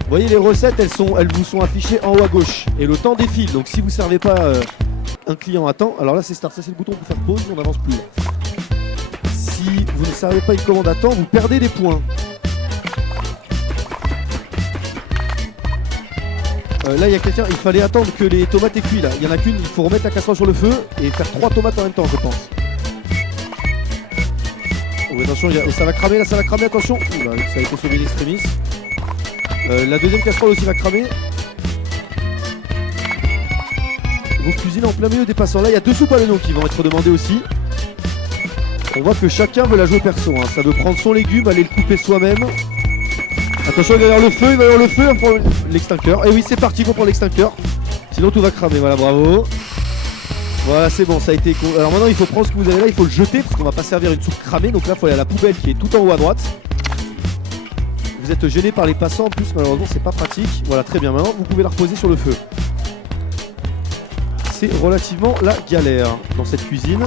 Vous voyez les recettes, elles vous sont affichées en haut à gauche. Et le temps défile, donc si vous ne servez pas un client à temps, alors là c'est start, ça c'est le bouton pour faire pause, on n'avance plus. Si vous ne servez pas une commande à temps, vous perdez des points. Là il y a quelqu'un, il fallait attendre que les tomates aient cuit là. Il y en a qu'une, il faut remettre la casserole sur le feu et faire 3 tomates en même temps je pense. Oh, attention, ça va cramer là, ça va cramer, attention. Oula, ça a été sauvé l'extrémiste. La deuxième casserole aussi va cramer. Vous cuisinez en plein milieu des passants. Là, il y a 2 soupes à l'oignon qui vont être demandées aussi. On voit que chacun veut la jouer perso. Hein. Ça veut prendre son légume, aller le couper soi-même. Attention, il va y avoir le feu, il va y avoir le feu. On prend l'extincteur. Et oui, c'est parti, il faut prendre l'extincteur. Sinon, tout va cramer. Voilà, bravo. Voilà, c'est bon, ça a été. Alors maintenant, il faut prendre ce que vous avez là, il faut le jeter parce qu'on va pas servir une soupe cramée. Donc là, il faut aller à la poubelle qui est tout en haut à droite. Vous êtes gêné par les passants, en plus malheureusement c'est pas pratique. Voilà, très bien, maintenant vous pouvez la reposer sur le feu. C'est relativement la galère dans cette cuisine.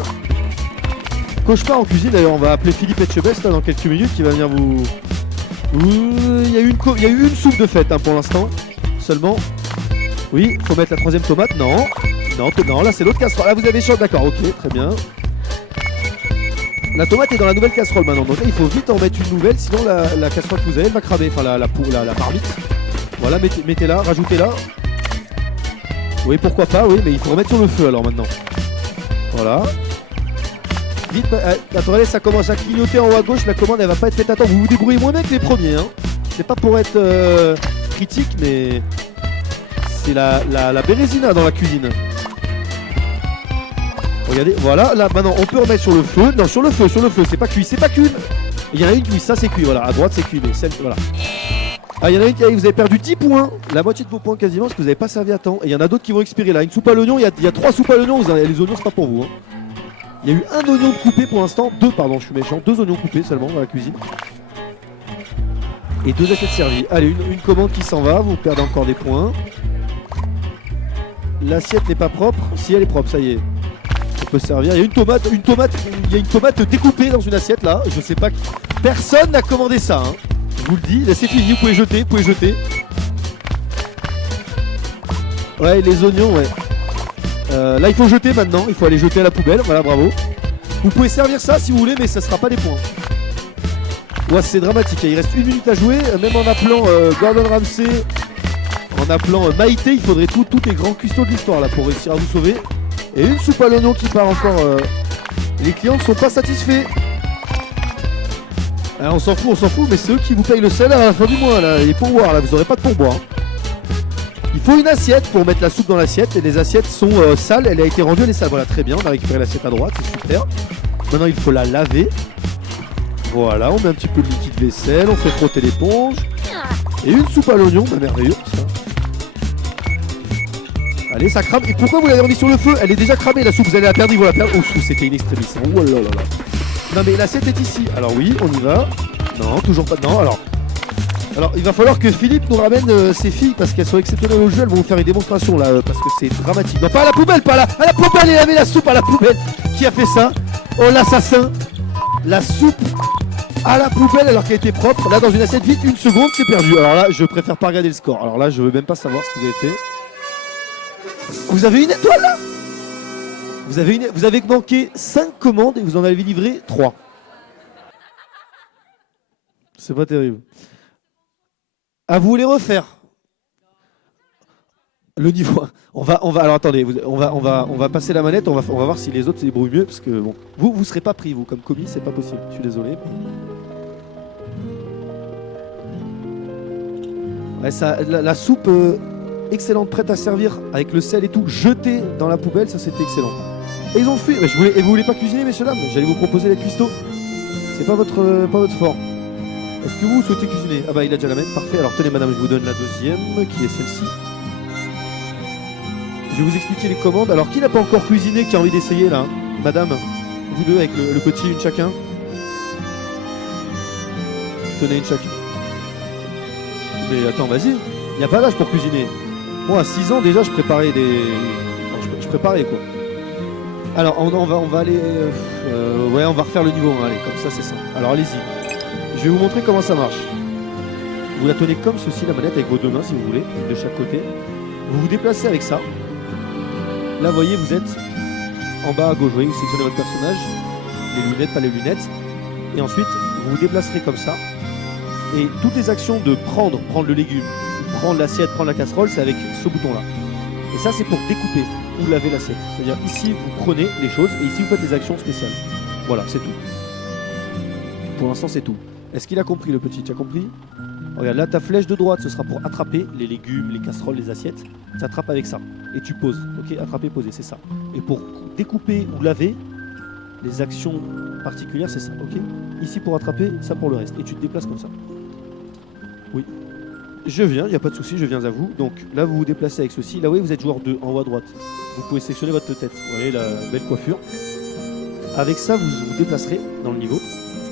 Cauchemar en cuisine, d'ailleurs on va appeler Philippe Etchebest dans quelques minutes qui va venir vous... Il y a eu une soupe de fête hein, pour l'instant, seulement. Oui, faut mettre la 3e tomate, non, là c'est l'autre casserole. Là vous avez chaud, d'accord, ok, très bien. La tomate est dans la nouvelle casserole maintenant, donc là il faut vite en mettre une nouvelle, sinon la casserole que vous avez elle va cramer, enfin la marmite. Voilà, mettez-la, rajoutez-la. Oui, pourquoi pas, oui, mais il faut remettre sur le feu alors maintenant. Voilà. Vite, attendez, ça commence à clignoter en haut à gauche, la commande elle va pas être faite à temps. Vous vous débrouillez moins bien que les premiers, hein. C'est pas pour être critique, mais c'est la bérésina dans la cuisine. Regardez, voilà, là maintenant on peut remettre sur le feu. Non, sur le feu, c'est pas cuit, c'est pas cuit. Il y en a une qui, ça c'est cuit, voilà, à droite c'est cuit, mais celle, voilà. Ah, il y en a une qui, vous avez perdu 10 points, la moitié de vos points quasiment, parce que vous n'avez pas servi à temps. Et il y en a d'autres qui vont expirer là. Une soupe à l'oignon, il y a 3 soupes à l'oignon, les oignons c'est pas pour vous. Hein. Il y a eu un oignon coupé pour l'instant, 2, pardon, je suis méchant, 2 oignons coupés seulement dans la cuisine. Et 2 assiettes servies. Allez, une commande qui s'en va, vous perdez encore des points. L'assiette n'est pas propre, si elle est propre, ça y est. On peut servir. Il y a il y a une tomate découpée dans une assiette là. Je sais pas. Personne n'a commandé ça. Hein. Je vous le dis. Là c'est fini. Vous pouvez jeter. Ouais, les oignons, ouais. Là il faut jeter maintenant. Il faut aller jeter à la poubelle. Voilà, bravo. Vous pouvez servir ça si vous voulez, mais ça sera pas des points. Ouais, c'est dramatique. Il reste 1 minute à jouer. Même en appelant Gordon Ramsay, en appelant Maïté, il faudrait tous les grands cuistots de l'histoire là pour réussir à vous sauver. Et une soupe à l'oignon qui part encore. Les clients ne sont pas satisfaits. Alors, on s'en fout, mais c'est eux qui vous payent le salaire à la fin du mois, là. Les pourboires, là, vous n'aurez pas de pourboire. Il faut une assiette pour mettre la soupe dans l'assiette. Et les assiettes sont sales, elle a été rendue, elle est sale. Voilà, très bien, on a récupéré l'assiette à droite, c'est super. Maintenant, il faut la laver. Voilà, on met un petit peu de liquide vaisselle, on fait frotter l'éponge. Et une soupe à l'oignon, bah, merveilleux, ça. Allez, ça crame. Et pourquoi vous l'avez remis sur le feu? Elle est déjà cramée la soupe, vous allez la perdre, vous la perdre. Oh, c'était une extrémiste. Oh là là là. Non mais l'assiette est ici. Alors oui, on y va. Non, toujours pas. Non, alors il va falloir que Philippe nous ramène ses filles parce qu'elles sont exceptionnelles au jeu. Elles vont vous faire une démonstration là parce que c'est dramatique. Non, pas à la poubelle, pas là. À la poubelle, il a mis la soupe à la poubelle. Qui a fait ça? Oh l'assassin. La soupe à la poubelle alors qu'elle était propre. Là dans une assiette vite, 1 seconde, c'est perdu. Alors là, je préfère pas regarder le score. Alors là, je veux même pas savoir ce que vous avez fait. Vous avez une étoile là? Vous avez manqué 5 commandes et vous en avez livré 3. C'est pas terrible. À vous les refaire. Le niveau. On va alors attendez, on va passer la manette, on va voir si les autres se débrouillent mieux parce que bon, vous serez pas pris vous comme commis, c'est pas possible. Je suis désolé. Ouais, ça, la soupe excellente, prête à servir avec le sel et tout, jetée dans la poubelle, ça c'était excellent. Et ils ont fui. Et vous voulez pas cuisiner, messieurs dames? J'allais vous proposer la cuistot. C'est pas votre fort. Est-ce que vous souhaitez cuisiner? Ah bah il a déjà la même, parfait. Alors tenez madame, je vous donne la deuxième, qui est celle-ci. Je vais vous expliquer les commandes. Alors qui n'a pas encore cuisiné, qui a envie d'essayer là? Madame, vous deux avec le petit, une chacun. tenez une chacune. Mais attends, vas-y. Il n'y a pas d'âge pour cuisiner. Moi, à 6 ans, déjà, je préparais des... Je préparais, quoi. Alors, on va aller... ouais, on va refaire le niveau 1. Allez, comme ça, c'est simple. Alors, allez-y. Je vais vous montrer comment ça marche. Vous la tenez comme ceci, la manette, avec vos deux mains, si vous voulez, de chaque côté. Vous vous déplacez avec ça. Là, vous voyez, vous êtes en bas à gauche. Vous voyez, vous sélectionnez votre personnage. Les lunettes, pas les lunettes. Et ensuite, vous vous déplacerez comme ça. Et toutes les actions de prendre le légume, prendre l'assiette, prendre la casserole, c'est avec ce bouton-là. Et ça, c'est pour découper ou laver l'assiette. C'est-à-dire, ici, vous prenez les choses et ici, vous faites les actions spéciales. Voilà, c'est tout. Pour l'instant, c'est tout. Est-ce qu'il a compris, le petit? Tu as compris? Regarde, là, ta flèche de droite, ce sera pour attraper les légumes, les casseroles, les assiettes. Tu attrapes avec ça. Et tu poses. Ok, attraper, poser, c'est ça. Et pour découper ou laver, les actions particulières, c'est ça. Ok. Ici, pour attraper, ça pour le reste. Et tu te déplaces comme ça. Oui. Je viens, il n'y a pas de souci, je viens à vous. Donc là, vous vous déplacez avec ceci. Là, oui, vous êtes joueur 2, en haut à droite. Vous pouvez sélectionner votre tête. Vous voyez la belle coiffure. Avec ça, vous vous déplacerez dans le niveau.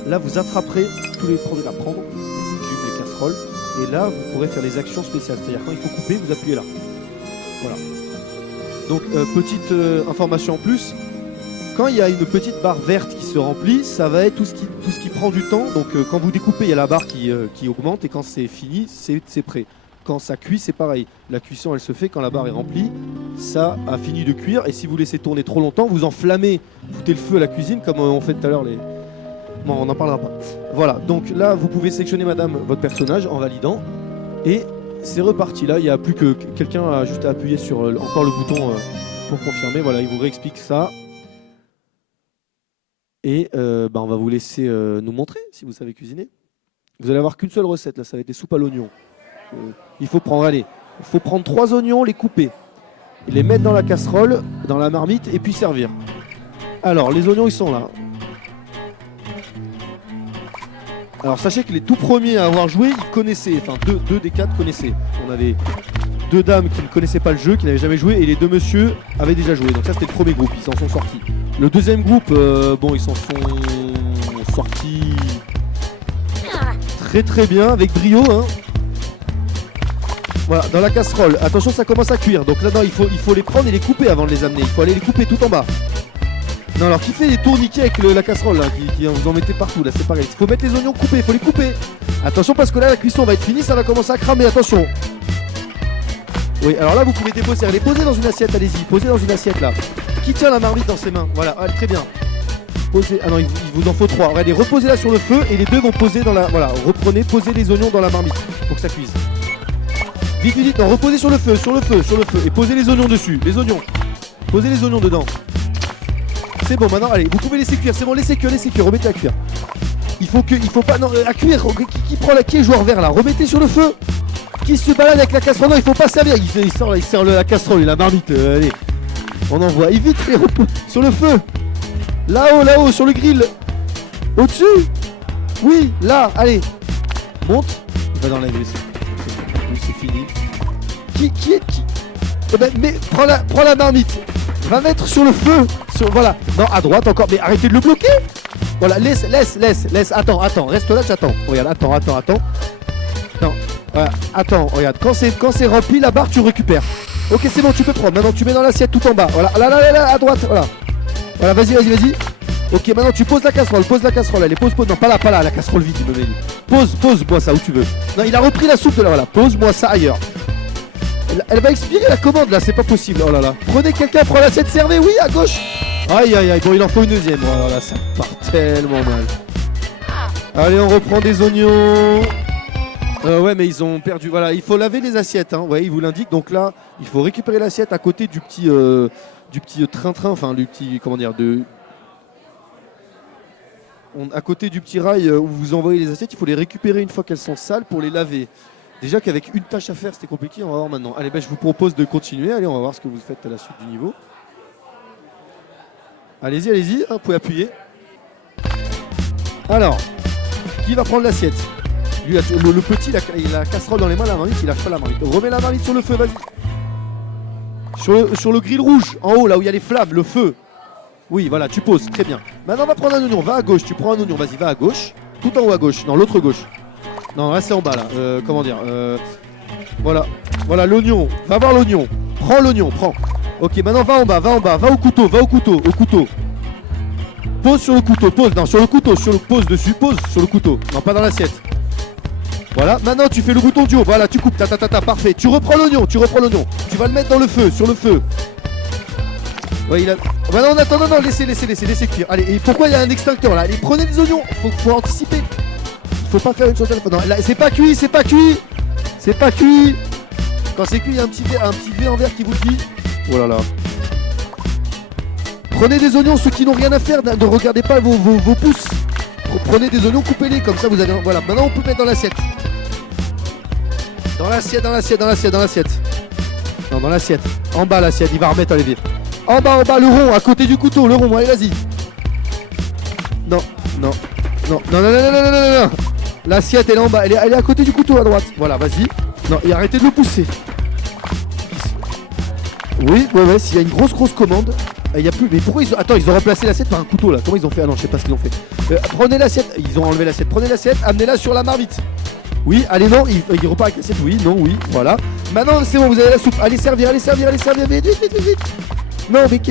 Là, vous attraperez tous les produits à prendre, les casseroles. Et là, vous pourrez faire les actions spéciales. C'est-à-dire, quand il faut couper, vous appuyez là. Voilà. Donc, petite information en plus. Quand il y a une petite barre verte qui se remplit, ça va être tout ce qui prend du temps. Donc quand vous découpez, il y a la barre qui augmente et quand c'est fini, c'est prêt. Quand ça cuit, c'est pareil. La cuisson, elle se fait quand la barre est remplie. Ça a fini de cuire et si vous laissez tourner trop longtemps, vous enflammez, foutez le feu à la cuisine comme on fait tout à l'heure. Bon, on n'en parlera pas. Voilà, donc là, vous pouvez sélectionner madame votre personnage en validant et c'est reparti. Là, il n'y a plus que quelqu'un a juste à appuyer sur encore le bouton pour confirmer. Voilà, il vous réexplique ça. Et on va vous laisser nous montrer si vous savez cuisiner. Vous allez avoir qu'une seule recette, là, ça va être des soupes à l'oignon. Il faut prendre 3 oignons, les couper, et les mettre dans la casserole, dans la marmite, et puis servir. Alors, les oignons, ils sont là. Alors, sachez que les tout premiers à avoir joué, ils connaissaient, enfin, deux des 4 connaissaient. On avait 2 dames qui ne connaissaient pas le jeu, qui n'avaient jamais joué, et les 2 messieurs avaient déjà joué. Donc ça, c'était le premier groupe, ils s'en sont sortis. Le deuxième groupe, bon, ils s'en sont sortis très très bien, avec brio. Hein. Voilà, dans la casserole. Attention, ça commence à cuire. Donc là, non, il faut les prendre et les couper avant de les amener. Il faut aller les couper tout en bas. Non, alors qui fait les tourniquets avec la casserole, là, qui vous en mettez partout, là, c'est pareil. Il faut mettre les oignons coupés, il faut les couper. Attention, parce que là, la cuisson va être finie, ça va commencer à cramer. Attention. Oui, alors là, vous pouvez déposer. Allez, posez dans une assiette, allez-y. Posez dans une assiette, là. Qui tient la marmite dans ses mains? Voilà, allez, très bien. Posez. Ah non, il vous en faut 3. Regardez, reposez-la sur le feu et les 2 vont poser dans la... Voilà, reprenez, posez les oignons dans la marmite pour que ça cuise. Vite, vite, vite. Non, reposez sur le feu. Et posez les oignons dessus. Les oignons. Posez les oignons dedans. C'est bon, maintenant, allez, vous pouvez laisser cuire. C'est bon, laissez cuire. Remettez à cuire. Il faut pas... Non, à cuire. Qui est joueur vert, là? Remettez sur le feu. Qui se balade avec la casserole? Non, il faut pas servir. Il sert la casserole et la marmite. Allez. On envoie. Et vite, sur le feu. Là-haut, sur le grill. Au-dessus. Oui, là, allez. Monte. Il va dans la WC. C'est fini. Qui est qui? Eh ben, mais prends la marmite. Va mettre sur le feu. Voilà. Non, à droite encore. Mais arrêtez de le bloquer. Voilà, laisse. Attends. Reste là, j'attends. Regarde, attends. Non. Voilà, attends, regarde. Quand c'est rempli, la barre, tu récupères. Ok, c'est bon, tu peux prendre. Maintenant, tu mets dans l'assiette tout en bas. Voilà, là, à droite. Voilà, vas-y. Ok, maintenant, tu poses la casserole. Allez, pose. Non, pas là, la casserole vide, il me met. Pose-moi ça où tu veux. Non, il a repris la soupe de là, voilà. Pose-moi ça ailleurs. Elle va expirer la commande, là, c'est pas possible. Oh là là. Prenez quelqu'un, prends l'assiette, servez, oui, à gauche. Aïe. Bon, il en faut une deuxième. Oh là là, ça part tellement mal. Allez, on reprend des oignons. Ouais, mais ils ont perdu. Voilà, il faut laver les assiettes. Hein. Ouais, il vous l'indique. Donc là, il faut récupérer l'assiette à côté du petit train-train. Enfin, du petit. Comment dire à côté du petit rail où vous envoyez les assiettes, il faut les récupérer une fois qu'elles sont sales pour les laver. Déjà qu'avec une tâche à faire, c'était compliqué. On va voir maintenant. Allez, je vous propose de continuer. Allez, on va voir ce que vous faites à la suite du niveau. Allez-y. Vous pouvez appuyer. Alors, qui va prendre l'assiette? Lui, le petit, il a la casserole dans les mains, la marmite, il lâche pas la marmite. Remets la marmite sur le feu, vas-y. Sur le grill rouge, en haut, là où il y a les flammes, le feu. Oui, voilà, tu poses, très bien. Maintenant, on va prendre un oignon, va à gauche, tu prends un oignon, vas-y, va à gauche. Tout en haut à gauche, non, l'autre gauche. Non, là c'est en bas là. Comment dire Voilà. Voilà l'oignon. Va voir l'oignon. Prends l'oignon, prends. Ok, maintenant va en bas, va au couteau, au couteau. Pose sur le couteau, pose, non, sur le couteau, pose dessus, pose sur le couteau. Non, pas dans l'assiette. Voilà, maintenant tu fais le bouton du haut, voilà, tu coupes, parfait. Tu reprends l'oignon. Tu vas le mettre dans le feu, sur le feu. Ouais, il a. Bah non, attends, non, laissez cuire. Allez, et pourquoi il y a un extincteur là? Allez, prenez des oignons, faut anticiper. Faut pas faire une chose à la fois. Non, là, c'est pas cuit. Quand c'est cuit, il y a un petit V en verre qui vous dit. Oh là là. Prenez des oignons, ceux qui n'ont rien à faire, ne regardez pas vos pouces. Prenez des oignons, coupez-les, comme ça vous avez. Voilà, maintenant on peut mettre dans l'assiette. Dans l'assiette. Non, dans l'assiette. En bas l'assiette, il va remettre Olivier. En bas, le rond, à côté du couteau, le rond, allez vas-y. Non. L'assiette elle est en bas, elle est à côté du couteau à droite. Voilà, vas-y. Non, et arrêtez de le pousser. Oui, ouais, s'il y a une grosse commande. Il y a plus. Mais pourquoi ils ont remplacé l'assiette par un couteau là? Comment ils ont fait? Ah non, je sais pas ce qu'ils ont fait. Prenez l'assiette, ils ont enlevé l'assiette. Prenez l'assiette, amenez-la sur la marmite. Oui, allez, non, il repart avec l'assiette. Oui, non, oui, voilà. Maintenant, c'est bon, vous avez la soupe. Allez servir, vite. Non, mais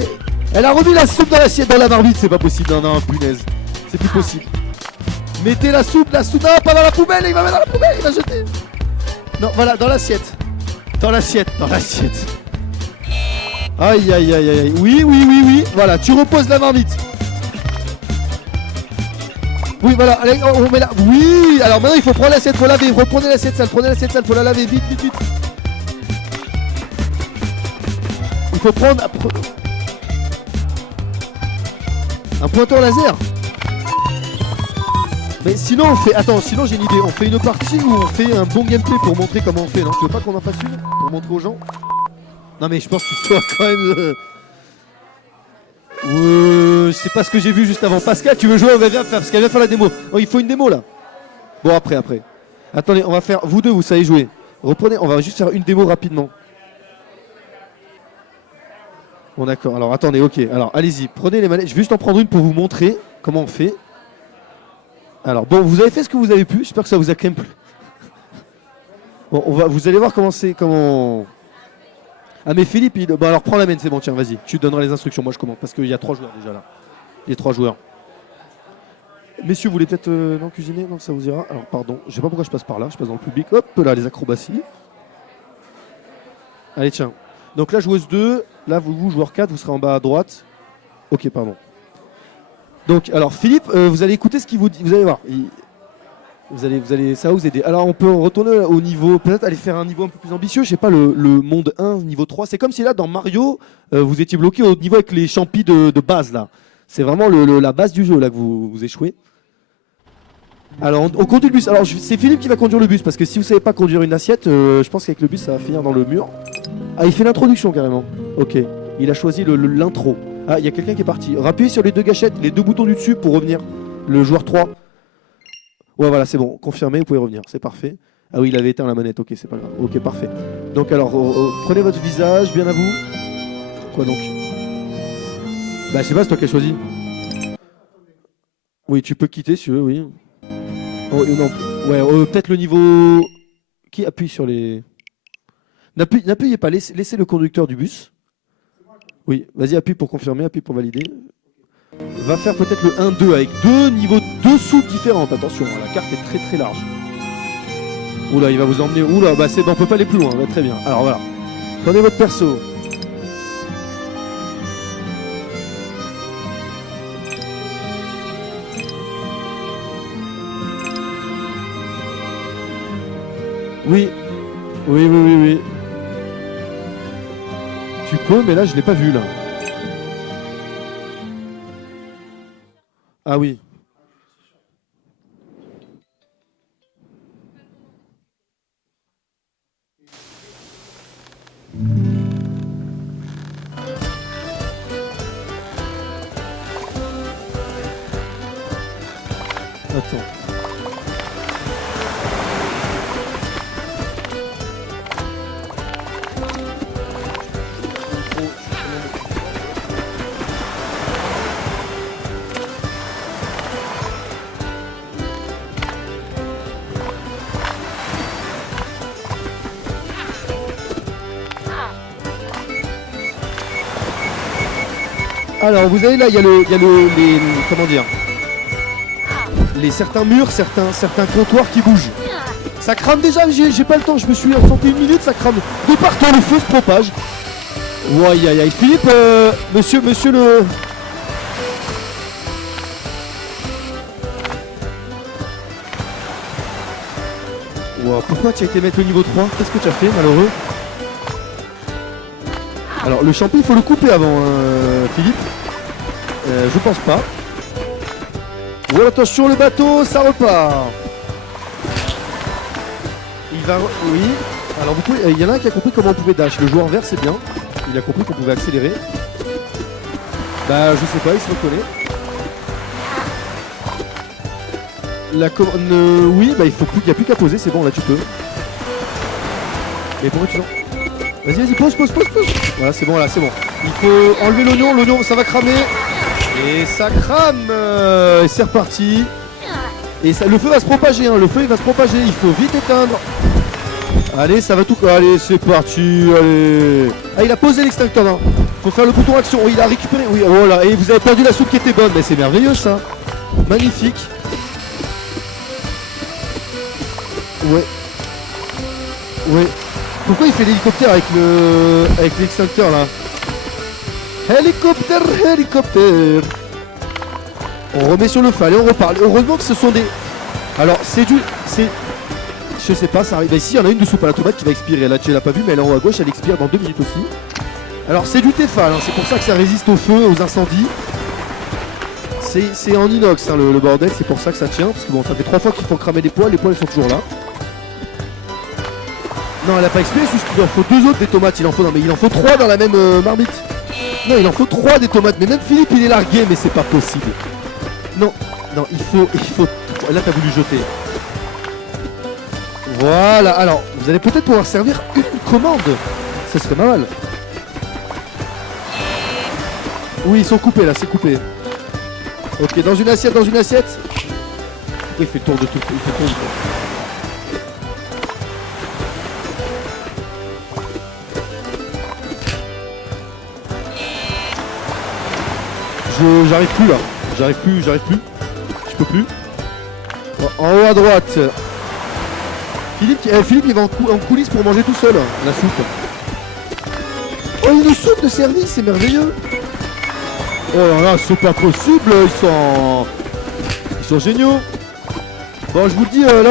elle a remis la soupe dans l'assiette, dans la marmite, c'est pas possible. Non, punaise. C'est plus possible. Mettez la soupe, non, pas dans la poubelle, il va mettre dans la poubelle, il va jeter. Non, voilà, dans l'assiette. Aïe. Oui. Voilà, tu reposes la marmite. Oui, voilà, allez, on met là. Oui, alors maintenant il faut prendre l'assiette, faut laver. Reprenez l'assiette sale, faut la laver, vite. Il faut prendre un pointeur laser. Mais sinon sinon j'ai une idée. On fait une partie où on fait un bon gameplay pour montrer comment on fait, non? Tu veux pas qu'on en fasse une pour montrer aux gens? Non mais je pense que tu dois quand même... je sais pas ce que j'ai vu juste avant. Pascal, tu veux jouer? On va bien faire, parce qu'elle vient faire la démo. Oh, il faut une démo là. Bon, après. Attendez, on va faire... Vous deux, vous savez jouer. Reprenez, on va juste faire une démo rapidement. Bon d'accord, alors attendez, ok. Alors allez-y, prenez les manettes. Je vais juste en prendre une pour vous montrer comment on fait. Alors bon, vous avez fait ce que vous avez pu. J'espère que ça vous a quand même plu. Bon, vous allez voir comment... Ah mais Philippe, bon alors prends la main, c'est bon, tiens, vas-y. Tu donneras les instructions, moi je commence. Parce qu'il y a 3 joueurs déjà là. Il y a 3 joueurs. Messieurs, vous voulez peut-être non cuisiner? Non, ça vous ira. Alors pardon, je sais pas pourquoi je passe par là. Je passe dans le public. Hop là, les acrobaties. Allez, tiens. Donc là, joueuse 2, là, vous, joueur 4, vous serez en bas à droite. Ok, pardon. Donc, alors Philippe, vous allez écouter ce qu'il vous dit. Vous allez voir. Ça va vous aider. Alors, on peut retourner au niveau, peut-être aller faire un niveau un peu plus ambitieux. Je sais pas, le monde 1, niveau 3. C'est comme si là, dans Mario, vous étiez bloqué au niveau avec les champis de base, là. C'est vraiment la base du jeu, là, que vous échouez. Alors, on conduit le bus. Alors, c'est Philippe qui va conduire le bus, parce que si vous savez pas conduire une assiette, je pense qu'avec le bus, ça va finir dans le mur. Ah, il fait l'introduction carrément. Ok, il a choisi l'intro. Ah, il y a quelqu'un qui est parti. Rappuyez sur les 2 gâchettes, les 2 boutons du dessus pour revenir. Le joueur 3. Ouais, voilà, c'est bon. Confirmé, vous pouvez revenir. C'est parfait. Ah oui, il avait éteint la manette. Ok, c'est pas grave. Ok, parfait. Donc alors, prenez votre visage, bien à vous. Quoi donc? Bah, je sais pas, c'est toi qui as choisi. Oui, tu peux quitter si tu veux, oui. Oh, non. Ouais, peut-être le niveau... Qui appuie sur les... N'appuyez pas, laissez le conducteur du bus. Oui, vas-y, appuie pour confirmer, appuie pour valider. Va faire peut-être le 1-2 avec 2 niveaux, 2 soupes différentes. Attention, la carte est très très large. Oula, il va vous emmener. Oula, bah c'est bon, on peut pas aller plus loin. Bah, très bien. Alors voilà. Prenez votre perso. Oui. Tu peux, mais là, je l'ai pas vu, là. Ah oui. Attends. Alors vous avez là, il y a les comment dire, certains murs, certains comptoirs qui bougent. Ça crame déjà, j'ai pas le temps, je me suis absenté 1 minute, ça crame. De partout, le feu se propage. Aïe aïe aïe, Philippe, monsieur le... Wow, pourquoi tu as été mettre le niveau 3? Qu'est-ce que tu as fait, malheureux? Alors le champi, il faut le couper avant, Philippe. Je pense pas. Ouais, attention, le bateau, ça repart. Il va... Oui. Alors vous pouvez... il y en a un qui a compris comment on pouvait dash. Le joueur vert, c'est bien. Il a compris qu'on pouvait accélérer. Bah, je sais pas, il se reconnaît. La commande... oui, bah il faut plus... Il n'y a plus qu'à poser, c'est bon, là tu peux. Mais pourquoi tu sens... Vas-y, pose. Voilà, c'est bon, là, c'est bon. Il faut enlever l'oignon, ça va cramer. Et ça crame. Et c'est reparti. Et ça, le feu va se propager, hein. Le feu, il va se propager. Il faut vite éteindre. Allez, ça va tout... Allez, c'est parti, allez. Ah, il a posé l'extincteur, hein. Faut faire le bouton action. Oui, il a récupéré. Oui, voilà. Et vous avez perdu la soupe qui était bonne. Mais c'est merveilleux, ça. Magnifique. Ouais. Pourquoi il fait l'hélicoptère avec l'extincteur là? Hélicoptère. On remet sur le feu, allez on reparle. Heureusement que ce sont des... Alors je sais pas, ça arrive. Ici il y en a une de soupe à la tomate qui va expirer. Là tu l'as pas vu mais elle est en haut à gauche, elle expire dans 2 minutes aussi. Alors c'est du Tefal, hein. C'est pour ça que ça résiste au feu, aux incendies. C'est en inox, hein, le bordel, c'est pour ça que ça tient. Parce que bon, ça fait 3 fois qu'il faut cramer les poils sont toujours là. Non, elle a pas expiré, c'est juste qu'il en faut 2 autres des tomates. Il en faut 3 dans la même marmite. Non, il en faut 3 des tomates. Mais même Philippe, il est largué, mais c'est pas possible. Non, il faut... Là, t'as voulu jeter. Voilà, alors, vous allez peut-être pouvoir servir une commande. Ça serait pas mal. Oui, ils sont coupés, là, c'est coupé. Ok, dans une assiette. Oui, il fait le tour de tout. J'arrive plus là. J'arrive plus. Je peux plus. En haut à droite. Philippe il va en coulisses pour manger tout seul la soupe. Oh, une soupe de service, c'est merveilleux. Oh là là, c'est pas possible, ils sont géniaux. Bon, je vous le dis, là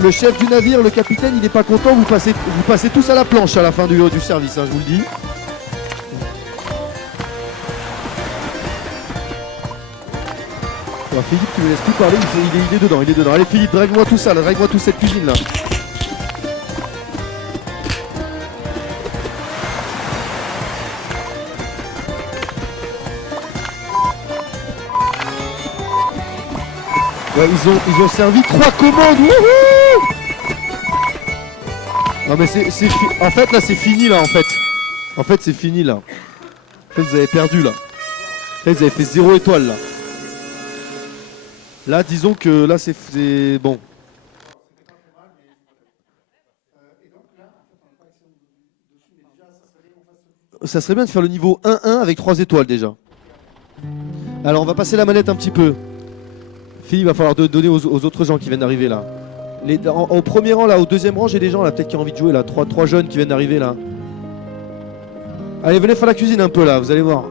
le chef du navire, le capitaine, il n'est pas content, vous passez tous à la planche à la fin du service, hein, je vous le dis. Alors, Philippe, tu me laisses plus parler, il est dedans. Allez Philippe, drague-moi tout ça, drague-moi toute cette cuisine là. Ouais, ils ont servi 3 commandes. Wouhou! Non mais en fait là c'est fini là en fait. En fait c'est fini là. En fait vous avez perdu là. Là vous avez fait 0 étoile là. Là disons que là c'est bon. Ça serait bien de faire le niveau 1-1 avec 3 étoiles déjà. Alors on va passer la manette un petit peu. Philippe, il va falloir donner aux autres gens qui viennent d'arriver là. Au premier rang là, au deuxième rang, j'ai des gens là peut-être qui ont envie de jouer là. 3 jeunes qui viennent d'arriver là. Allez, venez faire la cuisine un peu là, vous allez voir.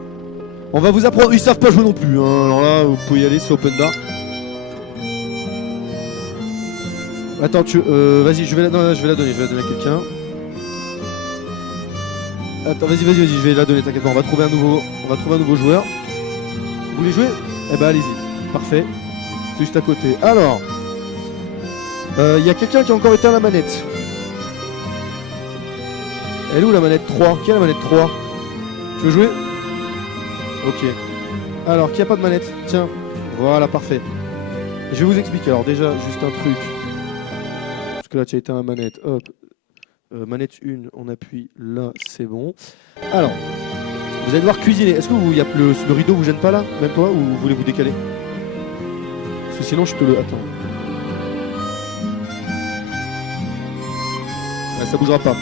On va vous apprendre. Ils savent pas jouer non plus, hein. Alors là, vous pouvez y aller, c'est open bar. Attends, vas-y, je vais la donner à quelqu'un. Attends, vas-y, je vais la donner, t'inquiète pas, on va trouver un nouveau joueur. Vous voulez jouer? Eh ben allez-y, parfait. C'est juste à côté. Alors, il y a quelqu'un qui a encore éteint la manette. Elle est où la manette 3? Qui a la manette 3? Tu veux jouer? Ok. Alors, qui a pas de manette? Tiens, voilà, parfait. Je vais vous expliquer. Alors déjà, juste un truc. Parce que là, tu as éteint la manette. Hop. Manette 1, on appuie là, c'est bon. Alors, vous allez devoir cuisiner. Est-ce que y a le rideau vous gêne pas là? Même toi? Ou vous voulez vous décaler? Parce que sinon, je te le... Attends. Ça bougera pas.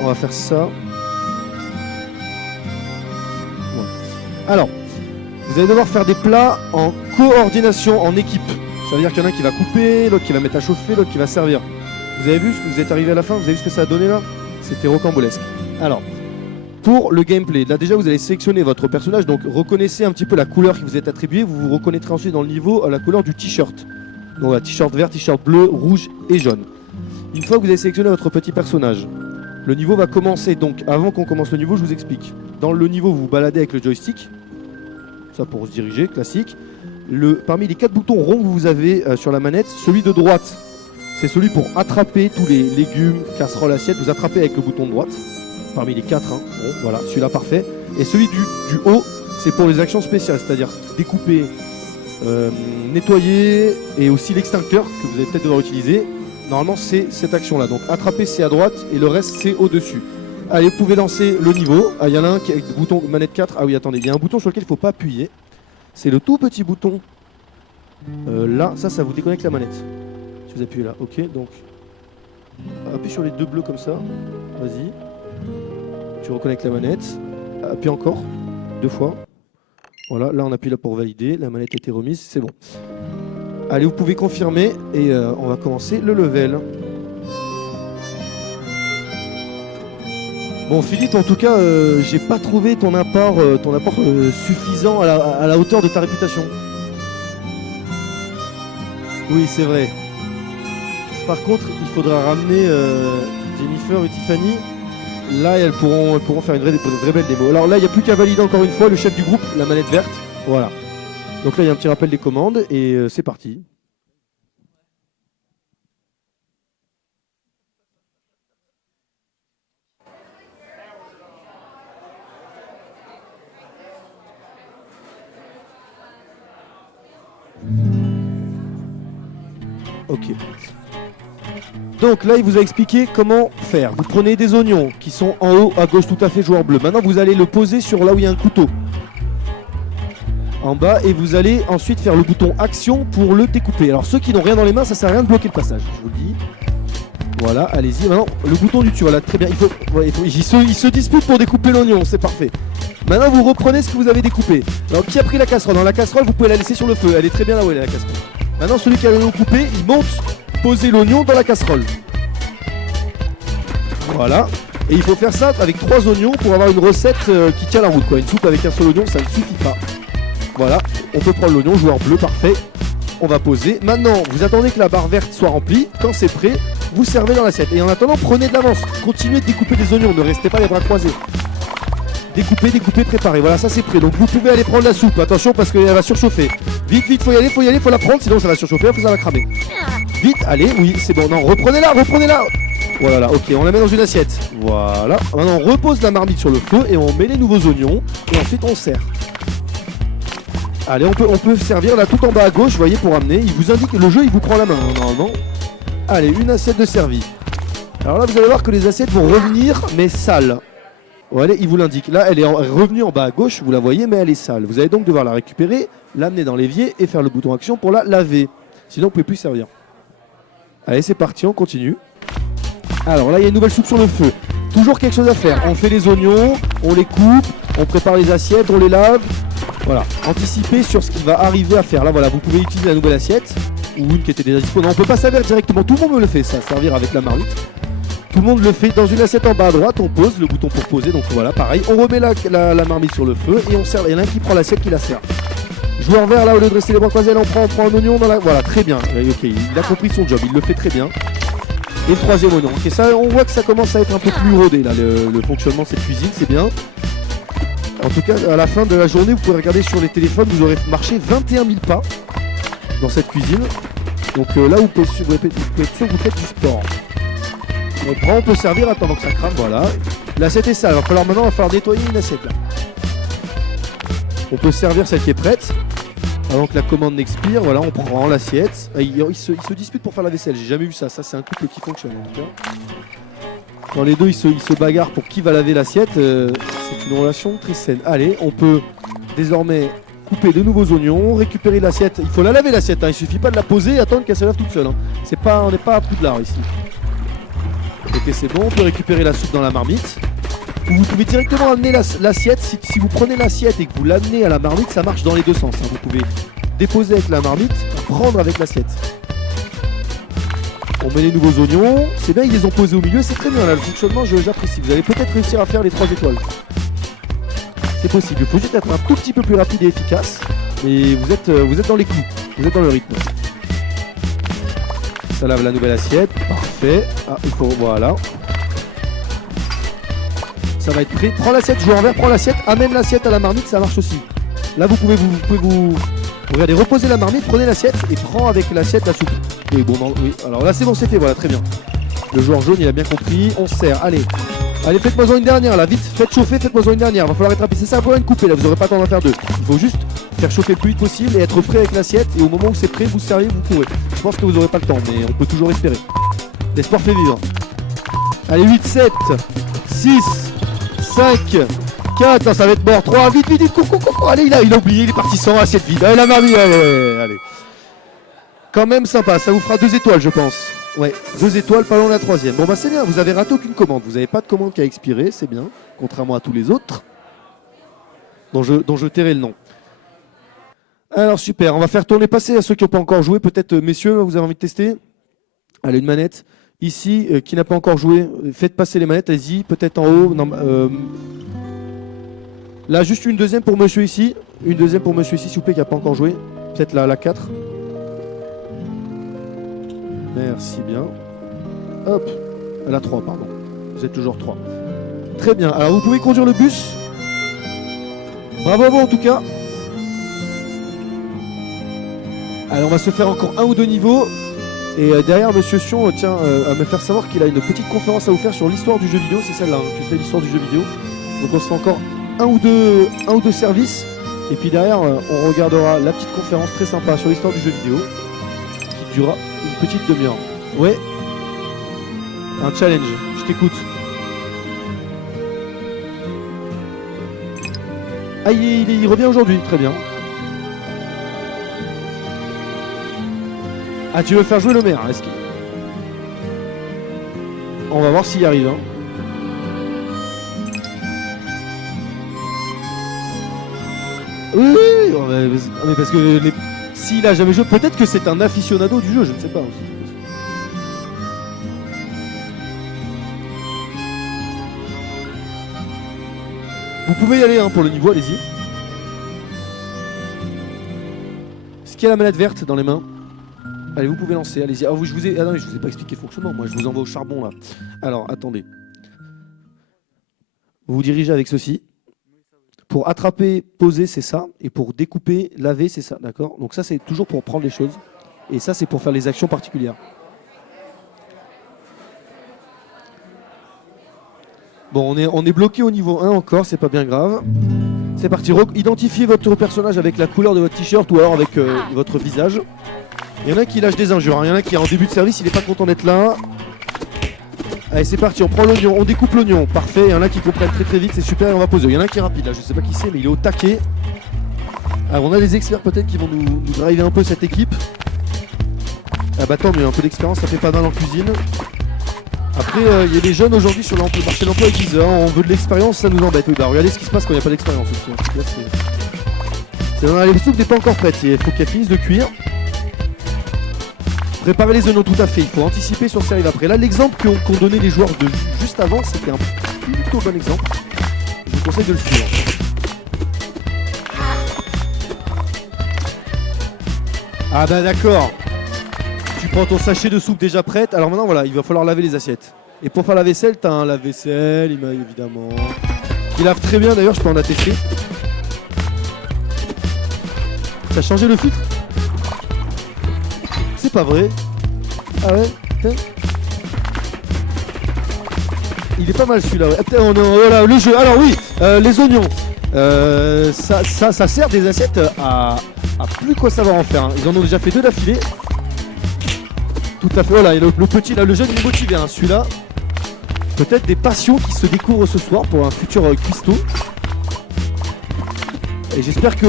On va faire ça. Alors, vous allez devoir faire des plats en coordination, en équipe. Ça veut dire qu'il y en a un qui va couper, l'autre qui va mettre à chauffer, l'autre qui va servir. Vous avez vu ce que vous êtes arrivé à la fin? Vous avez vu ce que ça a donné là? C'était rocambolesque. Alors, pour le gameplay, là déjà vous allez sélectionner votre personnage, donc reconnaissez un petit peu la couleur qui vous est attribuée. Vous vous reconnaîtrez ensuite dans le niveau la couleur du t-shirt. Donc voilà, t-shirt vert, t-shirt bleu, rouge et jaune. Une fois que vous avez sélectionné votre petit personnage, le niveau va commencer. Donc avant qu'on commence le niveau, je vous explique. Dans le niveau, vous vous baladez avec le joystick. Ça pour se diriger, classique. Parmi les 4 boutons ronds que vous avez sur la manette, celui de droite, c'est celui pour attraper tous les légumes, casseroles, assiettes. Vous attrapez avec le bouton de droite. Parmi les 4, hein. Bon, voilà, celui-là parfait. Et celui du haut, c'est pour les actions spéciales, c'est-à-dire découper, nettoyer et aussi l'extincteur que vous allez peut-être devoir utiliser. Normalement, c'est cette action-là. Donc attraper, c'est à droite et le reste, c'est au-dessus. Allez, vous pouvez lancer le niveau. Ah, il y en a un qui a le bouton manette 4. Ah oui, attendez, il y a un bouton sur lequel il ne faut pas appuyer. C'est le tout petit bouton. Là, ça vous déconnecte la manette. Si vous appuyez là, ok. Donc, appuie sur les 2 bleus comme ça. Vas-y. Tu reconnectes la manette. Appuie encore 2 fois. Voilà, là on appuie là pour valider. La manette a été remise, c'est bon. Allez, vous pouvez confirmer et on va commencer le level. Bon Philippe, en tout cas, j'ai pas trouvé ton apport suffisant à la hauteur de ta réputation. Oui, c'est vrai. Par contre, il faudra ramener Jennifer et Tiffany. Là, elles pourront faire une vraie belle démo. Alors là, il n'y a plus qu'à valider encore une fois le chef du groupe, la manette verte. Voilà. Donc là, il y a un petit rappel des commandes et c'est parti. Ok. Donc là, il vous a expliqué comment faire. Vous prenez des oignons qui sont en haut à gauche, tout à fait joueur bleu. Maintenant, vous allez le poser sur là où il y a un couteau. En bas, et vous allez ensuite faire le bouton action pour le découper. Alors ceux qui n'ont rien dans les mains, ça sert à rien de bloquer le passage, je vous le dis. Voilà, allez-y. Maintenant, le bouton du dessus, voilà, très bien. Il se dispute pour découper l'oignon, c'est parfait. Maintenant, vous reprenez ce que vous avez découpé. Alors, qui a pris la casserole? Dans la casserole, vous pouvez la laisser sur le feu. Elle est très bien là où elle est, la casserole. Maintenant, celui qui a l'oignon coupé, il monte poser l'oignon dans la casserole. Voilà. Et il faut faire ça avec 3 oignons pour avoir une recette qui tient la route, quoi. Une soupe avec un seul oignon, ça ne suffit pas. Voilà, on peut prendre l'oignon, joueur bleu, parfait. On va poser. Maintenant, vous attendez que la barre verte soit remplie. Quand c'est prêt, vous servez dans l'assiette. Et en attendant, prenez de l'avance. Continuez de découper des oignons, ne restez pas les bras croisés. Découpez, préparez. Voilà, ça c'est prêt. Donc vous pouvez aller prendre la soupe. Attention parce qu'elle va surchauffer. Vite, faut y aller, faut la prendre, sinon ça va surchauffer, après ça va cramer. Vite, allez, oui, c'est bon. Non, reprenez-la. Voilà, ok, on la met dans une assiette. Voilà. Maintenant, on repose la marmite sur le feu et on met les nouveaux oignons. Et ensuite, on sert. Allez, on peut servir là tout en bas à gauche, vous voyez, pour amener. Il vous indique, le jeu, il vous prend la main, hein, normalement. Allez, une assiette de servie. Alors là, vous allez voir que les assiettes vont revenir, mais sales. Voilà, il vous l'indique. Là, elle est revenue en bas à gauche, vous la voyez, mais elle est sale. Vous allez donc devoir la récupérer, l'amener dans l'évier et faire le bouton action pour la laver. Sinon, vous ne pouvez plus servir. Allez, c'est parti, on continue. Alors là, il y a une nouvelle soupe sur le feu. Toujours quelque chose à faire. On fait les oignons, on les coupe, on prépare les assiettes, on les lave. Voilà, anticipez sur ce qu'il va arriver à faire. Là, voilà, vous pouvez utiliser la nouvelle assiette ou une qui était déjà disponible. Non, on ne peut pas servir directement. Tout le monde me le fait, ça, servir avec la marmite. Tout le monde le fait dans une assiette en bas à droite. On pose le bouton pour poser. Donc voilà, pareil. On remet la marmite sur le feu et on sert. Il y en a un qui prend l'assiette qui la sert. Joueur vert, là, au lieu de rester les bras croisés, là, on prend un oignon dans la. Voilà, très bien. Ok, il a compris son job. Il le fait très bien. Et le troisième oignon. Ok, ça, on voit que ça commence à être un peu plus rodé là, le fonctionnement de cette cuisine, c'est bien. En tout cas, à la fin de la journée, vous pouvez regarder sur les téléphones, vous aurez marché 21 000 pas dans cette cuisine. Donc là, vous pouvez être sûr que vous faites du sport. On prend, on peut servir attendant que ça crame, voilà. L'assiette est sale, il va falloir nettoyer une assiette là. On peut servir celle qui est prête. Avant que la commande n'expire, voilà, on prend l'assiette. Ils se disputent pour faire la vaisselle, j'ai jamais vu ça. Ça, c'est un couple qui fonctionne en tout cas. Quand les deux ils se bagarrent pour qui va laver l'assiette, c'est une relation très saine. Allez, on peut désormais couper de nouveaux oignons, récupérer l'assiette. Il faut la laver l'assiette, hein. Il suffit pas de la poser et attendre qu'elle se lave toute seule. Hein. On n'est pas à Poudlard ici. Ok, c'est bon, on peut récupérer la soupe dans la marmite. vous pouvez directement amener l'assiette. Si vous prenez l'assiette et que vous l'amenez à la marmite, ça marche dans les deux sens. Hein. Vous pouvez déposer avec la marmite, prendre avec l'assiette. On met les nouveaux oignons. C'est bien, ils les ont posés au milieu. C'est très bien là, le fonctionnement, j'apprécie. Vous allez peut-être réussir à faire les 3 étoiles. C'est possible. Il faut juste être un tout petit peu plus rapide et efficace. Et vous êtes dans les clous. Vous êtes dans le rythme. Ça lave la nouvelle assiette. Parfait. Ah, il faut... Voilà. Ça va être prêt. Prends l'assiette, joueur en vert, prends l'assiette. Amène l'assiette à la marmite, ça marche aussi. Là, vous pouvez vous... Regardez, reposez la marmite, prenez l'assiette et prends avec l'assiette la soupe. Et bon, non, oui. Alors là, c'est bon, c'est fait. Voilà, très bien. Le joueur jaune, il a bien compris. On se sert. Allez. Allez, faites-moi-en une dernière, là, vite. Faites chauffer, faites-moi-en une dernière. Va falloir être rapide. C'est ça, faut une coupée, là. Vous n'aurez pas le temps d'en faire 2. Il faut juste faire chauffer le plus vite possible et être prêt avec l'assiette. Et au moment où c'est prêt, vous servez, vous courez. Je pense que vous n'aurez pas le temps, mais on peut toujours espérer. L'espoir fait vivre. Allez, 8, 7, 6, 5, 4. Non, ça va être mort. 3, vite, vite, vite. Cours. Allez, il a oublié, il est parti sans assiette vide. Allez, la marmite, allez. Quand même sympa, ça vous fera 2 étoiles, je pense. Ouais, 2 étoiles, pas loin de la 3e. Bon bah c'est bien, vous avez raté aucune commande. Vous n'avez pas de commande qui a expiré, c'est bien. Contrairement à tous les autres dont je tairai le nom. Alors super, on va faire tourner passer à ceux qui n'ont pas encore joué. Peut-être messieurs, vous avez envie de tester? Allez, une manette. Ici, qui n'a pas encore joué, faites passer les manettes, allez-y. Peut-être en haut. Non, là, juste une deuxième pour monsieur ici. Une deuxième pour monsieur ici, s'il vous plaît, qui n'a pas encore joué. Peut-être la 4. Merci bien. Hop, la 3, pardon. Vous êtes toujours 3. Très bien, alors vous pouvez conduire le bus. Bravo à vous en tout cas. Allez, on va se faire encore 1 ou 2 niveaux. Et derrière, monsieur Sion tient à me faire savoir qu'il a une petite conférence à vous faire sur l'histoire du jeu vidéo. C'est celle-là, hein, tu fais l'histoire du jeu vidéo. Donc on se fait encore un ou deux services. Et puis derrière, on regardera la petite conférence très sympa sur l'histoire du jeu vidéo. Qui durera une petite demi-heure. Ouais. Un challenge, je t'écoute. Ah, il revient aujourd'hui, très bien. Ah, tu veux faire jouer le maire, est-ce qu'il... On va voir s'il y arrive. Hein. Oui, mais parce que s'il a jamais joué, peut-être que c'est un aficionado du jeu, je ne sais pas aussi. Vous pouvez y aller hein, pour le niveau, allez-y. Est-ce qu'il y a la manette verte dans les mains? Allez, vous pouvez lancer, allez-y. Ah, je vous ai pas expliqué le fonctionnement, moi je vous envoie au charbon là. Alors, attendez. Vous vous dirigez avec ceci. Pour attraper, poser, c'est ça. Et pour découper, laver, c'est ça, d'accord? Donc ça, c'est toujours pour prendre les choses. Et ça, c'est pour faire les actions particulières. Bon, on est bloqué au niveau 1 encore, c'est pas bien grave. C'est parti, identifiez votre personnage avec la couleur de votre t-shirt ou alors avec votre visage. Il y en a qui lâchent des injures, hein. Il y en a qui en début de service, il n'est pas content d'être là. Allez, c'est parti, on prend l'oignon, on découpe l'oignon, parfait. Il y en a qui comprennent très vite, c'est super, et on va poser. Il y en a qui est rapide là, je sais pas qui c'est, mais il est au taquet. Alors on a des experts peut-être qui vont nous driver un peu cette équipe. Ah bah tant mieux, un peu d'expérience, ça fait pas mal en cuisine. Après, il y a des jeunes aujourd'hui sur le marché de l'emploi qui disent on veut de l'expérience, ça nous embête. Oui, bah regardez ce qui se passe quand il n'y a pas d'expérience aussi. Là, les soupes n'est pas encore prête, il faut qu'elle finisse de cuire. Préparez les oignons tout à fait, il faut anticiper sur ce qui arrive après. Là, l'exemple qu'ont donné les joueurs de juste avant, c'était un plutôt bon exemple. Je vous conseille de le suivre. Ah bah d'accord. Tu prends ton sachet de soupe déjà prête. Alors maintenant, voilà, il va falloir laver les assiettes. Et pour faire la vaisselle, t'as un lave-vaisselle, évidemment. Qui lave très bien d'ailleurs, je peux en attester. T'as changé le filtre? C'est pas vrai. Ah ouais, putain. Il est pas mal celui-là. Ouais. Voilà, le jeu. Alors oui, les oignons. Ça sert des assiettes à plus quoi savoir en faire. Hein. Ils en ont déjà fait 2 d'affilée. Tout à fait. Voilà, le petit là, le jeune il est motivé. Hein. Celui-là, peut-être des passions qui se découvrent ce soir pour un futur cuistot. Et j'espère que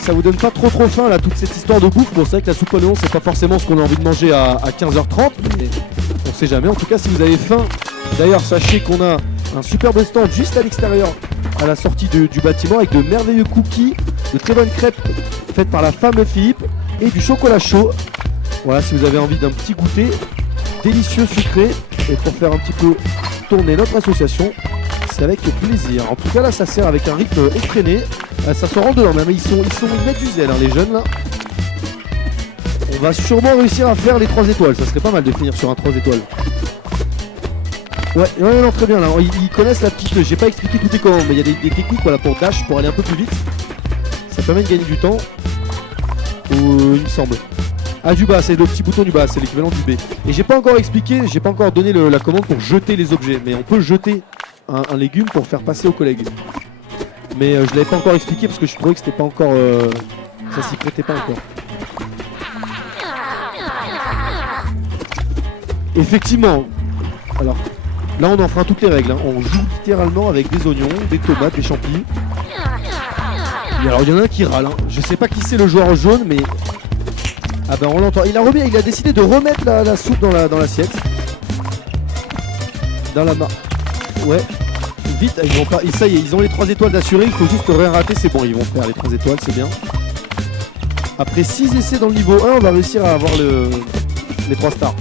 ça vous donne pas trop faim là toute cette histoire de bouffe. Bon, c'est vrai que la soupe à l'oignon c'est pas forcément ce qu'on a envie de manger à 15h30, mais on sait jamais. En tout cas, si vous avez faim, d'ailleurs sachez qu'on a un superbe stand juste à l'extérieur, à la sortie du bâtiment, avec de merveilleux cookies, de très bonnes crêpes faites par la femme de Philippe et du chocolat chaud. Voilà, si vous avez envie d'un petit goûter délicieux, sucré, et pour faire un petit peu tourner notre association, c'est avec plaisir. En tout cas là, ça sert avec un rythme effréné. Ça se rend dedans même, ils mettent du zèle, hein, les jeunes là. On va sûrement réussir à faire les 3 étoiles, ça serait pas mal de finir sur un 3 étoiles. Ouais, non, très bien là, ils connaissent la petite, j'ai pas expliqué toutes les commandes, mais il y a des techniques voilà, pour dash, pour aller un peu plus vite. Ça permet de gagner du temps, il me semble. Ah, du bas, c'est le petit bouton du bas, c'est l'équivalent du B. Et j'ai pas encore expliqué, j'ai pas encore donné la commande pour jeter les objets, mais on peut jeter un légume pour faire passer aux collègues. Mais je l'avais pas encore expliqué parce que je trouvais que c'était pas encore... ça s'y prêtait pas encore. Effectivement. Alors, là on enfreint toutes les règles. Hein. On joue littéralement avec des oignons, des tomates, des champignons. Et alors il y en a un qui râle. Hein. Je sais pas qui c'est le joueur jaune, mais... Ah ben on l'entend. Il a décidé de remettre la soupe dans l'assiette. Dans la main. Ouais. Vite, ils vont pas. Et ça y est, ils ont les 3 étoiles d'assuré, il faut juste rien rater, c'est bon, ils vont faire les 3 étoiles, c'est bien. Après 6 essais dans le niveau 1, on va réussir à avoir les 3 stars.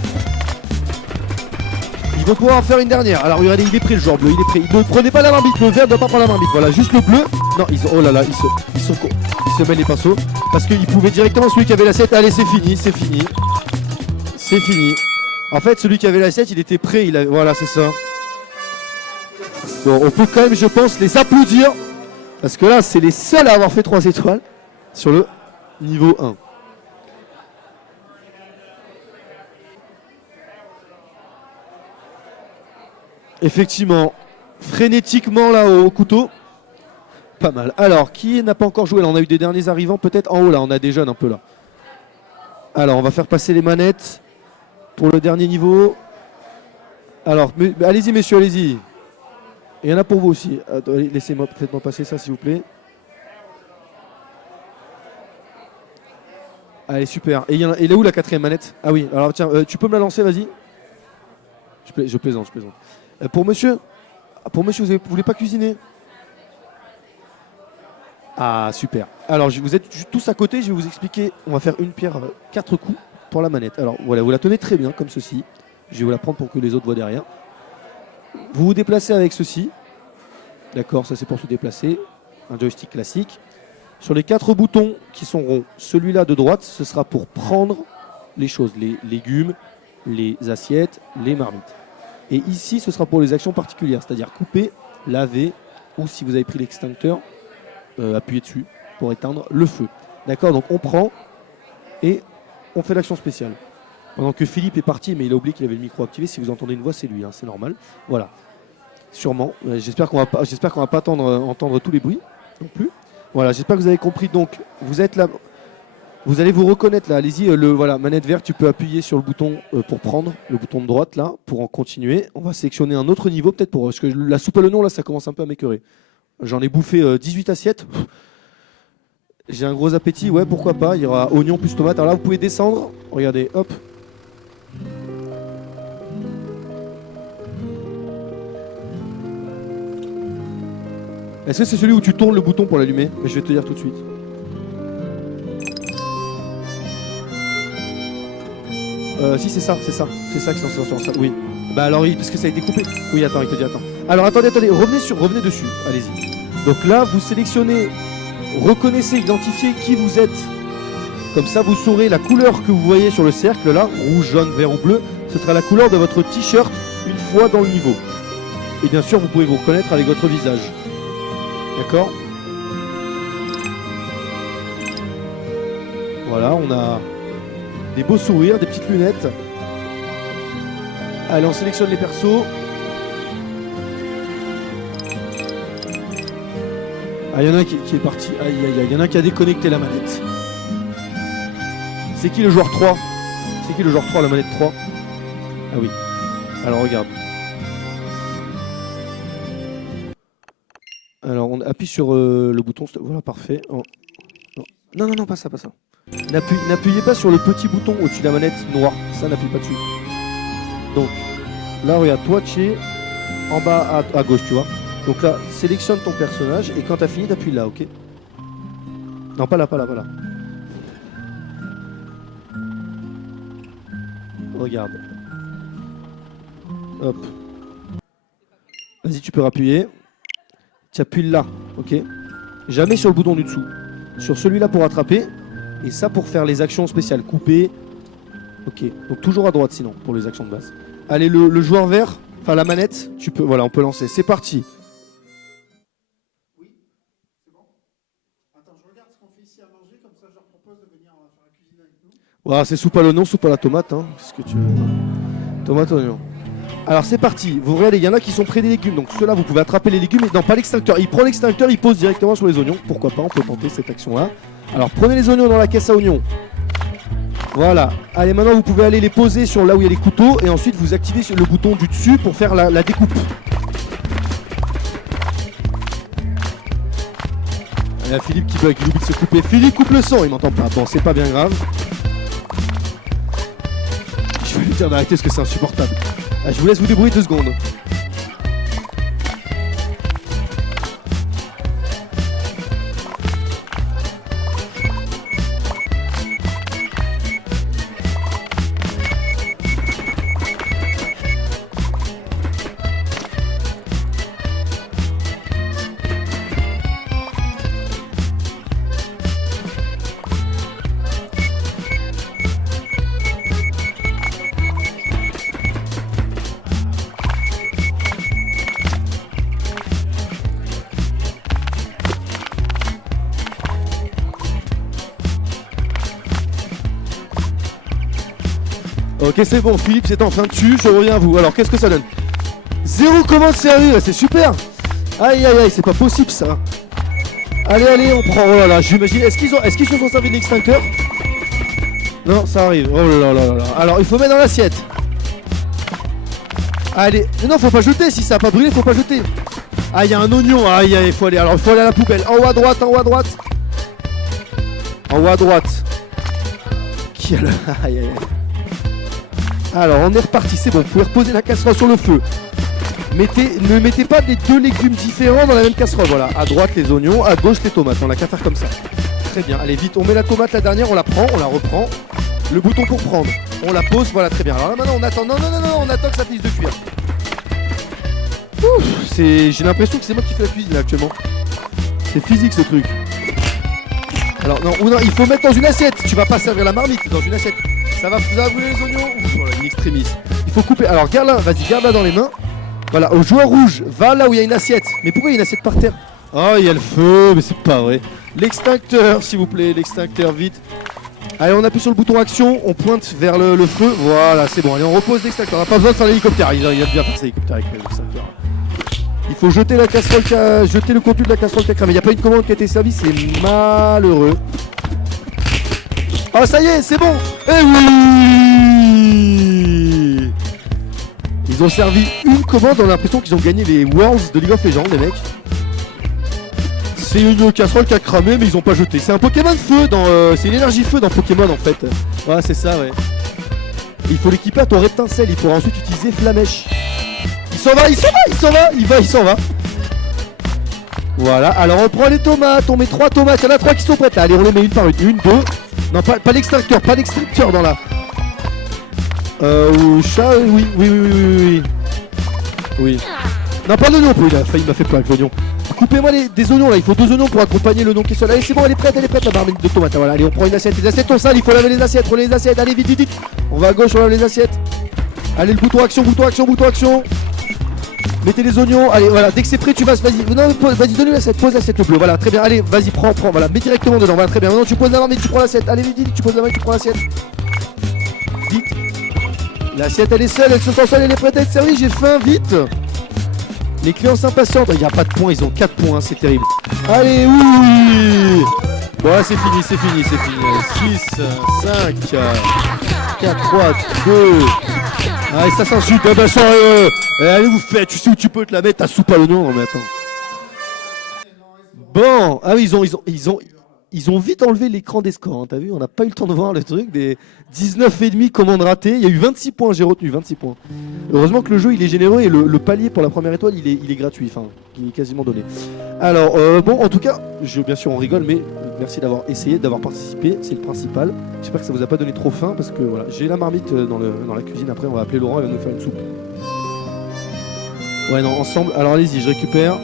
Ils vont pouvoir en faire une dernière. Alors regardez, il est prêt le joueur bleu, il est prêt. Ne prenez pas la marmite, le vert ne doit pas prendre la marmite. Voilà, juste le bleu. Non, oh là là, ils se mêlent les pinceaux. Parce qu'ils pouvaient directement, celui qui avait l'assiette, allez c'est fini, c'est fini. C'est fini. En fait, celui qui avait l'assiette, il était prêt, voilà, c'est ça. Bon, on peut quand même, je pense, les applaudir. Parce que là, c'est les seuls à avoir fait 3 étoiles sur le niveau 1. Effectivement, frénétiquement là au couteau. Pas mal. Alors, qui n'a pas encore joué là? On a eu des derniers arrivants, peut-être en haut là, on a des jeunes un peu là. Alors, on va faire passer les manettes pour le dernier niveau. Alors, allez-y messieurs, allez-y. Il y en a pour vous aussi. Attendez, laissez-moi peut-être passer ça s'il vous plaît. Allez, super. Et il est où la 4e manette? Ah oui, alors tiens, tu peux me la lancer, vas-y. Je plaisante. Pour monsieur, vous voulez pas cuisiner? Ah, super. Alors, vous êtes tous à côté, je vais vous expliquer. On va faire une pierre, 4 coups pour la manette. Alors, voilà, vous la tenez très bien, comme ceci. Je vais vous la prendre pour que les autres voient derrière. Vous vous déplacez avec ceci. D'accord, ça c'est pour se déplacer. Un joystick classique. Sur les 4 boutons qui sont ronds, celui-là de droite, ce sera pour prendre les choses, les légumes, les assiettes, les marmites. Et ici, ce sera pour les actions particulières, c'est-à-dire couper, laver, ou si vous avez pris l'extincteur, appuyer dessus pour éteindre le feu. D'accord, donc on prend et on fait l'action spéciale. Pendant que Philippe est parti, mais il a oublié qu'il avait le micro activé, si vous entendez une voix, c'est lui, hein, c'est normal. Voilà, sûrement. J'espère qu'on va pas entendre tous les bruits non plus. Voilà, j'espère que vous avez compris. Donc, vous êtes là, vous allez vous reconnaître là. Allez-y, voilà, manette verte, tu peux appuyer sur le bouton pour prendre, le bouton de droite là, pour en continuer. On va sélectionner un autre niveau peut-être parce que la soupe à l'oignon là, ça commence un peu à m'écœurer. J'en ai bouffé 18 assiettes. J'ai un gros appétit, ouais, pourquoi pas. Il y aura oignon plus tomate. Alors là, vous pouvez descendre. Regardez, hop. Est-ce que c'est celui où tu tournes le bouton pour l'allumer? Mais je vais te dire tout de suite. Si, c'est ça qui s'en sort ça. Oui. Bah alors oui, parce que ça a été coupé. Oui, attends, il te dit attends. Alors attendez, revenez dessus. Allez-y. Donc là, vous sélectionnez, reconnaissez, identifiez qui vous êtes. Comme ça, vous saurez la couleur que vous voyez sur le cercle là, rouge, jaune, vert ou bleu. Ce sera la couleur de votre t-shirt une fois dans le niveau. Et bien sûr, vous pouvez vous reconnaître avec votre visage. D'accord? Voilà, on a des beaux sourires, des petites lunettes. Allez, on sélectionne les persos. Ah, il y en a un qui est parti. Aïe, aïe, aïe. Il y en a un qui a déconnecté la manette. C'est qui le joueur 3? C'est qui le joueur 3, la manette 3? Ah oui. Alors, regarde. Alors, on appuie sur le bouton. Voilà, parfait. Oh. Non, pas ça. N'appuyez pas sur le petit bouton au-dessus de la manette noire. Ça, n'appuie pas dessus. Donc, là, regarde, toi, Tché, en bas à gauche, tu vois. Donc là, sélectionne ton personnage et quand t'as fini, t'appuies là, ok? Non, pas là, pas là, pas là. Regarde. Hop. Vas-y, tu peux rappuyer. Tu appuies là, ok? Jamais sur le bouton du dessous. Sur celui-là pour attraper. Et ça pour faire les actions spéciales. Couper. Ok. Donc toujours à droite sinon, pour les actions de base. Allez, le joueur vert, enfin la manette, tu peux, voilà, on peut lancer. C'est parti. Oui, c'est bon. Attends, je regarde ce qu'on fait ici à manger, comme ça je leur propose de venir faire la cuisine avec nous. Voilà, c'est soupe à l'oignon, soupe à la tomate. Hein. Qu'est-ce que tu veux? Tomate, oignon. Alors c'est parti. Vous regardez, il y en a qui sont près des légumes. Donc ceux-là, vous pouvez attraper les légumes. Non, pas l'extincteur. Il prend l'extincteur, il pose directement sur les oignons. Pourquoi pas, on peut tenter cette action-là. Alors prenez les oignons dans la caisse à oignons. Voilà. Allez, maintenant vous pouvez aller les poser sur là où il y a les couteaux. Et ensuite vous activez sur le bouton du dessus pour faire la découpe. Il y a Philippe qui oublie de se couper. Philippe coupe le son, il m'entend pas. Bon, c'est pas bien grave. Je vais lui dire d'arrêter parce que c'est insupportable. Ah, je vous laisse vous débrouiller 2 secondes. Ok, c'est bon, Philippe c'est en train de tuer, je reviens à vous. Alors qu'est-ce que ça donne? 0 commande servie, c'est super. Aïe aïe aïe, c'est pas possible ça. Allez, allez, on prend. Oh là là, j'imagine. Est-ce qu'ils se sont servis de l'extincteur? Non, ça arrive. Oh là là là là. Alors il faut mettre dans l'assiette. Allez, mais non, faut pas jeter. Si ça a pas brûlé, faut pas jeter. Ah, il y a un oignon. Aïe aïe, il faut aller. Alors il faut aller à la poubelle. En haut à droite, en haut à droite. En haut à droite. Qui a le. Aïe aïe aïe. Alors on est reparti, c'est bon, vous pouvez reposer la casserole sur le feu. Ne mettez pas les 2 légumes différents dans la même casserole. Voilà, à droite les oignons, à gauche les tomates. On n'a qu'à faire comme ça. Très bien, allez vite, on met la tomate la dernière, on la prend, on la reprend. Le bouton pour prendre, on la pose, voilà très bien. Alors là maintenant on attend, non, on attend que ça finisse de cuire. J'ai l'impression que c'est moi qui fais la cuisine là, actuellement. C'est physique ce truc. Alors non, il faut mettre dans une assiette. Tu vas pas servir la marmite, dans une assiette. Ça va brûler les oignons. Voilà, une extrémiste. Il faut couper. Alors garde là, vas-y, garde là dans les mains. Voilà, au joueur rouge, va là où il y a une assiette. Mais pourquoi il y a une assiette par terre? Oh, il y a le feu, mais c'est pas vrai. L'extincteur, s'il vous plaît, l'extincteur, vite. Allez, on appuie sur le bouton action, on pointe vers le feu. Voilà, c'est bon. Allez, on repose l'extincteur. On n'a pas besoin de faire l'hélicoptère. Il a bien fait ça, l'hélicoptère avec l'extincteur. Il faut jeter la casserole, jeter le contenu de la casserole qui a cramé. Il n'y a pas une commande qui a été servie, c'est malheureux. Oh ça y est, c'est bon. Eh oui. Ils ont servi une commande, on a l'impression qu'ils ont gagné les Worlds de League of Legends, les mecs. C'est une casserole qui a cramé, mais ils ont pas jeté. C'est un Pokémon feu, c'est une énergie feu dans Pokémon en fait. Ouais, c'est ça, ouais. Il faut l'équiper à ton rétincelle, il pourra ensuite utiliser Flamèche. Il s'en va, il s'en va. Voilà, alors on prend les tomates, on met 3 tomates, il y en a 3 qui sont prêtes là. Allez, on les met une par une, 1, 2. Non, pas l'extincteur, dans la. Chat, oui. Oui. Non, pas l'oignon, il m'a fait peur avec l'oignon. Coupez-moi des oignons là, il faut 2 oignons pour accompagner l'oignon qui est seul. Allez, c'est bon, elle est prête la marmite de tomates. Voilà, allez, on prend une assiette. Les assiettes sont sales, il faut laver les assiettes, prenez les assiettes, allez, vite. On va à gauche, on lave les assiettes. Allez, le bouton action. Mettez les oignons, allez, voilà, dès que c'est prêt, tu vas, vas-y, donne-lui l'assiette, pose l'assiette le bleu, voilà, très bien, allez, vas-y, prends, voilà, mets directement dedans, voilà, très bien, maintenant tu poses la marmite, tu prends l'assiette, allez, vite, tu poses la marmite, tu prends l'assiette. Vite. L'assiette, elle est seule, elle se sent seule, elle est prête à être servie, j'ai faim, vite. Les clients s'impatientent, il n'y a pas de points, ils ont 4 points, c'est terrible. Allez, oui. Bon, c'est fini. 6, 5, 4, 3, 2... Allez, ça s'insulte, allez vous faites, tu sais où tu peux te la mettre, ta soupe à l'oignon, non mais attends. Bon, ah oui, ils ont vite enlevé l'écran des scores, hein, t'as vu, on n'a pas eu le temps de voir le truc, des 19,5 commandes ratées, il y a eu 26 points, j'ai retenu 26 points. Heureusement que le jeu il est généreux et le palier pour la première étoile il est gratuit, enfin il est quasiment donné. Alors bon en tout cas, bien sûr on rigole mais merci d'avoir essayé, d'avoir participé, c'est le principal. J'espère que ça vous a pas donné trop faim parce que voilà, j'ai la marmite dans la cuisine, après on va appeler Laurent, il va nous faire une soupe. Ouais non, ensemble, alors allez-y, je récupère.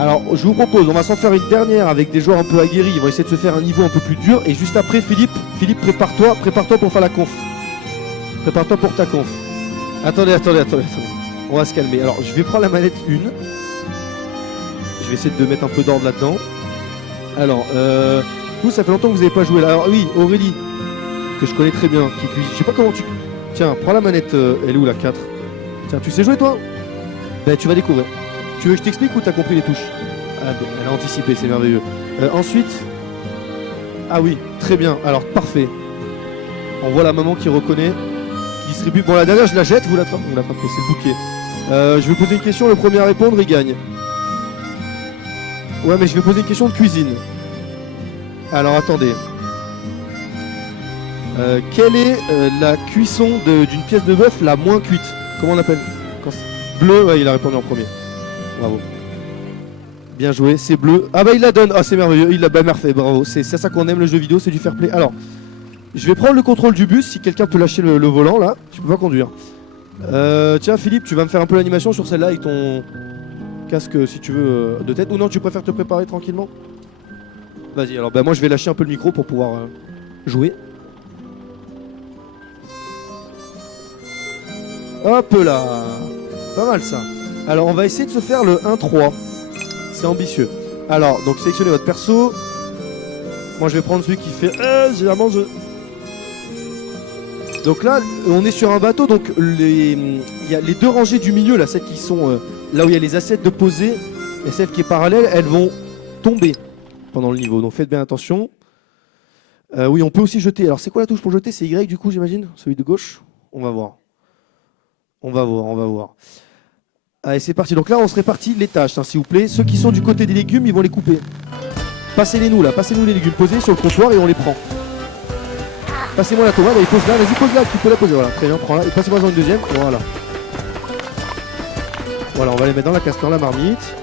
Alors, je vous propose, on va s'en faire une dernière avec des joueurs un peu aguerris. Ils vont essayer de se faire un niveau un peu plus dur. Et juste après, Philippe, prépare-toi pour faire la conf. Prépare-toi pour ta conf. Attendez. On va se calmer. Alors, je vais prendre la manette 1. Je vais essayer de mettre un peu d'ordre là-dedans. Alors, vous, ça fait longtemps que vous n'avez pas joué là. Alors, oui, Aurélie, que je connais très bien, qui cuisine. Je sais pas comment tu... Tiens, prends la manette. Elle est où la 4? Tiens, tu sais jouer toi? Ben, tu vas découvrir. Tu veux que je t'explique ou t'as compris les touches? Ah ben, elle a anticipé, c'est merveilleux. Ensuite... Ah oui, très bien, alors parfait. On voit la maman qui reconnaît, qui distribue... Bon la dernière je la jette, vous l'attrapez, c'est le bouquet. Je vais poser une question, le premier à répondre il gagne. Ouais mais je vais poser une question de cuisine. Alors attendez. Quelle est la cuisson d'une pièce de bœuf la moins cuite? Comment on appelle? Bleu, ouais il a répondu en premier. Bravo. Bien joué, c'est bleu. Ah bah il la donne, ah c'est merveilleux, il l'a bien fait, bravo. C'est ça qu'on aime le jeu vidéo, c'est du fair play. Alors, je vais prendre le contrôle du bus, si quelqu'un peut lâcher le volant là, je peux pas conduire. Tiens Philippe, tu vas me faire un peu l'animation sur celle-là avec ton casque si tu veux de tête. Ou non, tu préfères te préparer tranquillement? Vas-y, alors bah moi je vais lâcher un peu le micro pour pouvoir jouer. Hop là, pas mal ça. Alors on va essayer de se faire le 1-3. C'est ambitieux. Alors, donc sélectionnez votre perso. Moi je vais prendre celui qui fait généralement je... Donc là, on est sur un bateau, donc il y a les deux rangées du milieu, là, celles qui sont là où il y a les assiettes de poser, et celle qui est parallèle, elles vont tomber pendant le niveau. Donc faites bien attention. Oui, on peut aussi jeter. Alors c'est quoi la touche pour jeter? C'est Y du coup, j'imagine? Celui de gauche? On va voir. On va voir. Allez, c'est parti. Donc là, on se répartit les tâches, hein, s'il vous plaît. Ceux qui sont du côté des légumes, ils vont les couper. Passez-les-nous là, passez-nous les légumes. Posez sur le comptoir et on les prend. Passez-moi la tomate, allez, pose là, vas-y, pose là, tu peux la poser. Voilà, très bien, prends là. Et passez-moi dans une deuxième. Voilà. Voilà, on va les mettre dans la casserole, la marmite.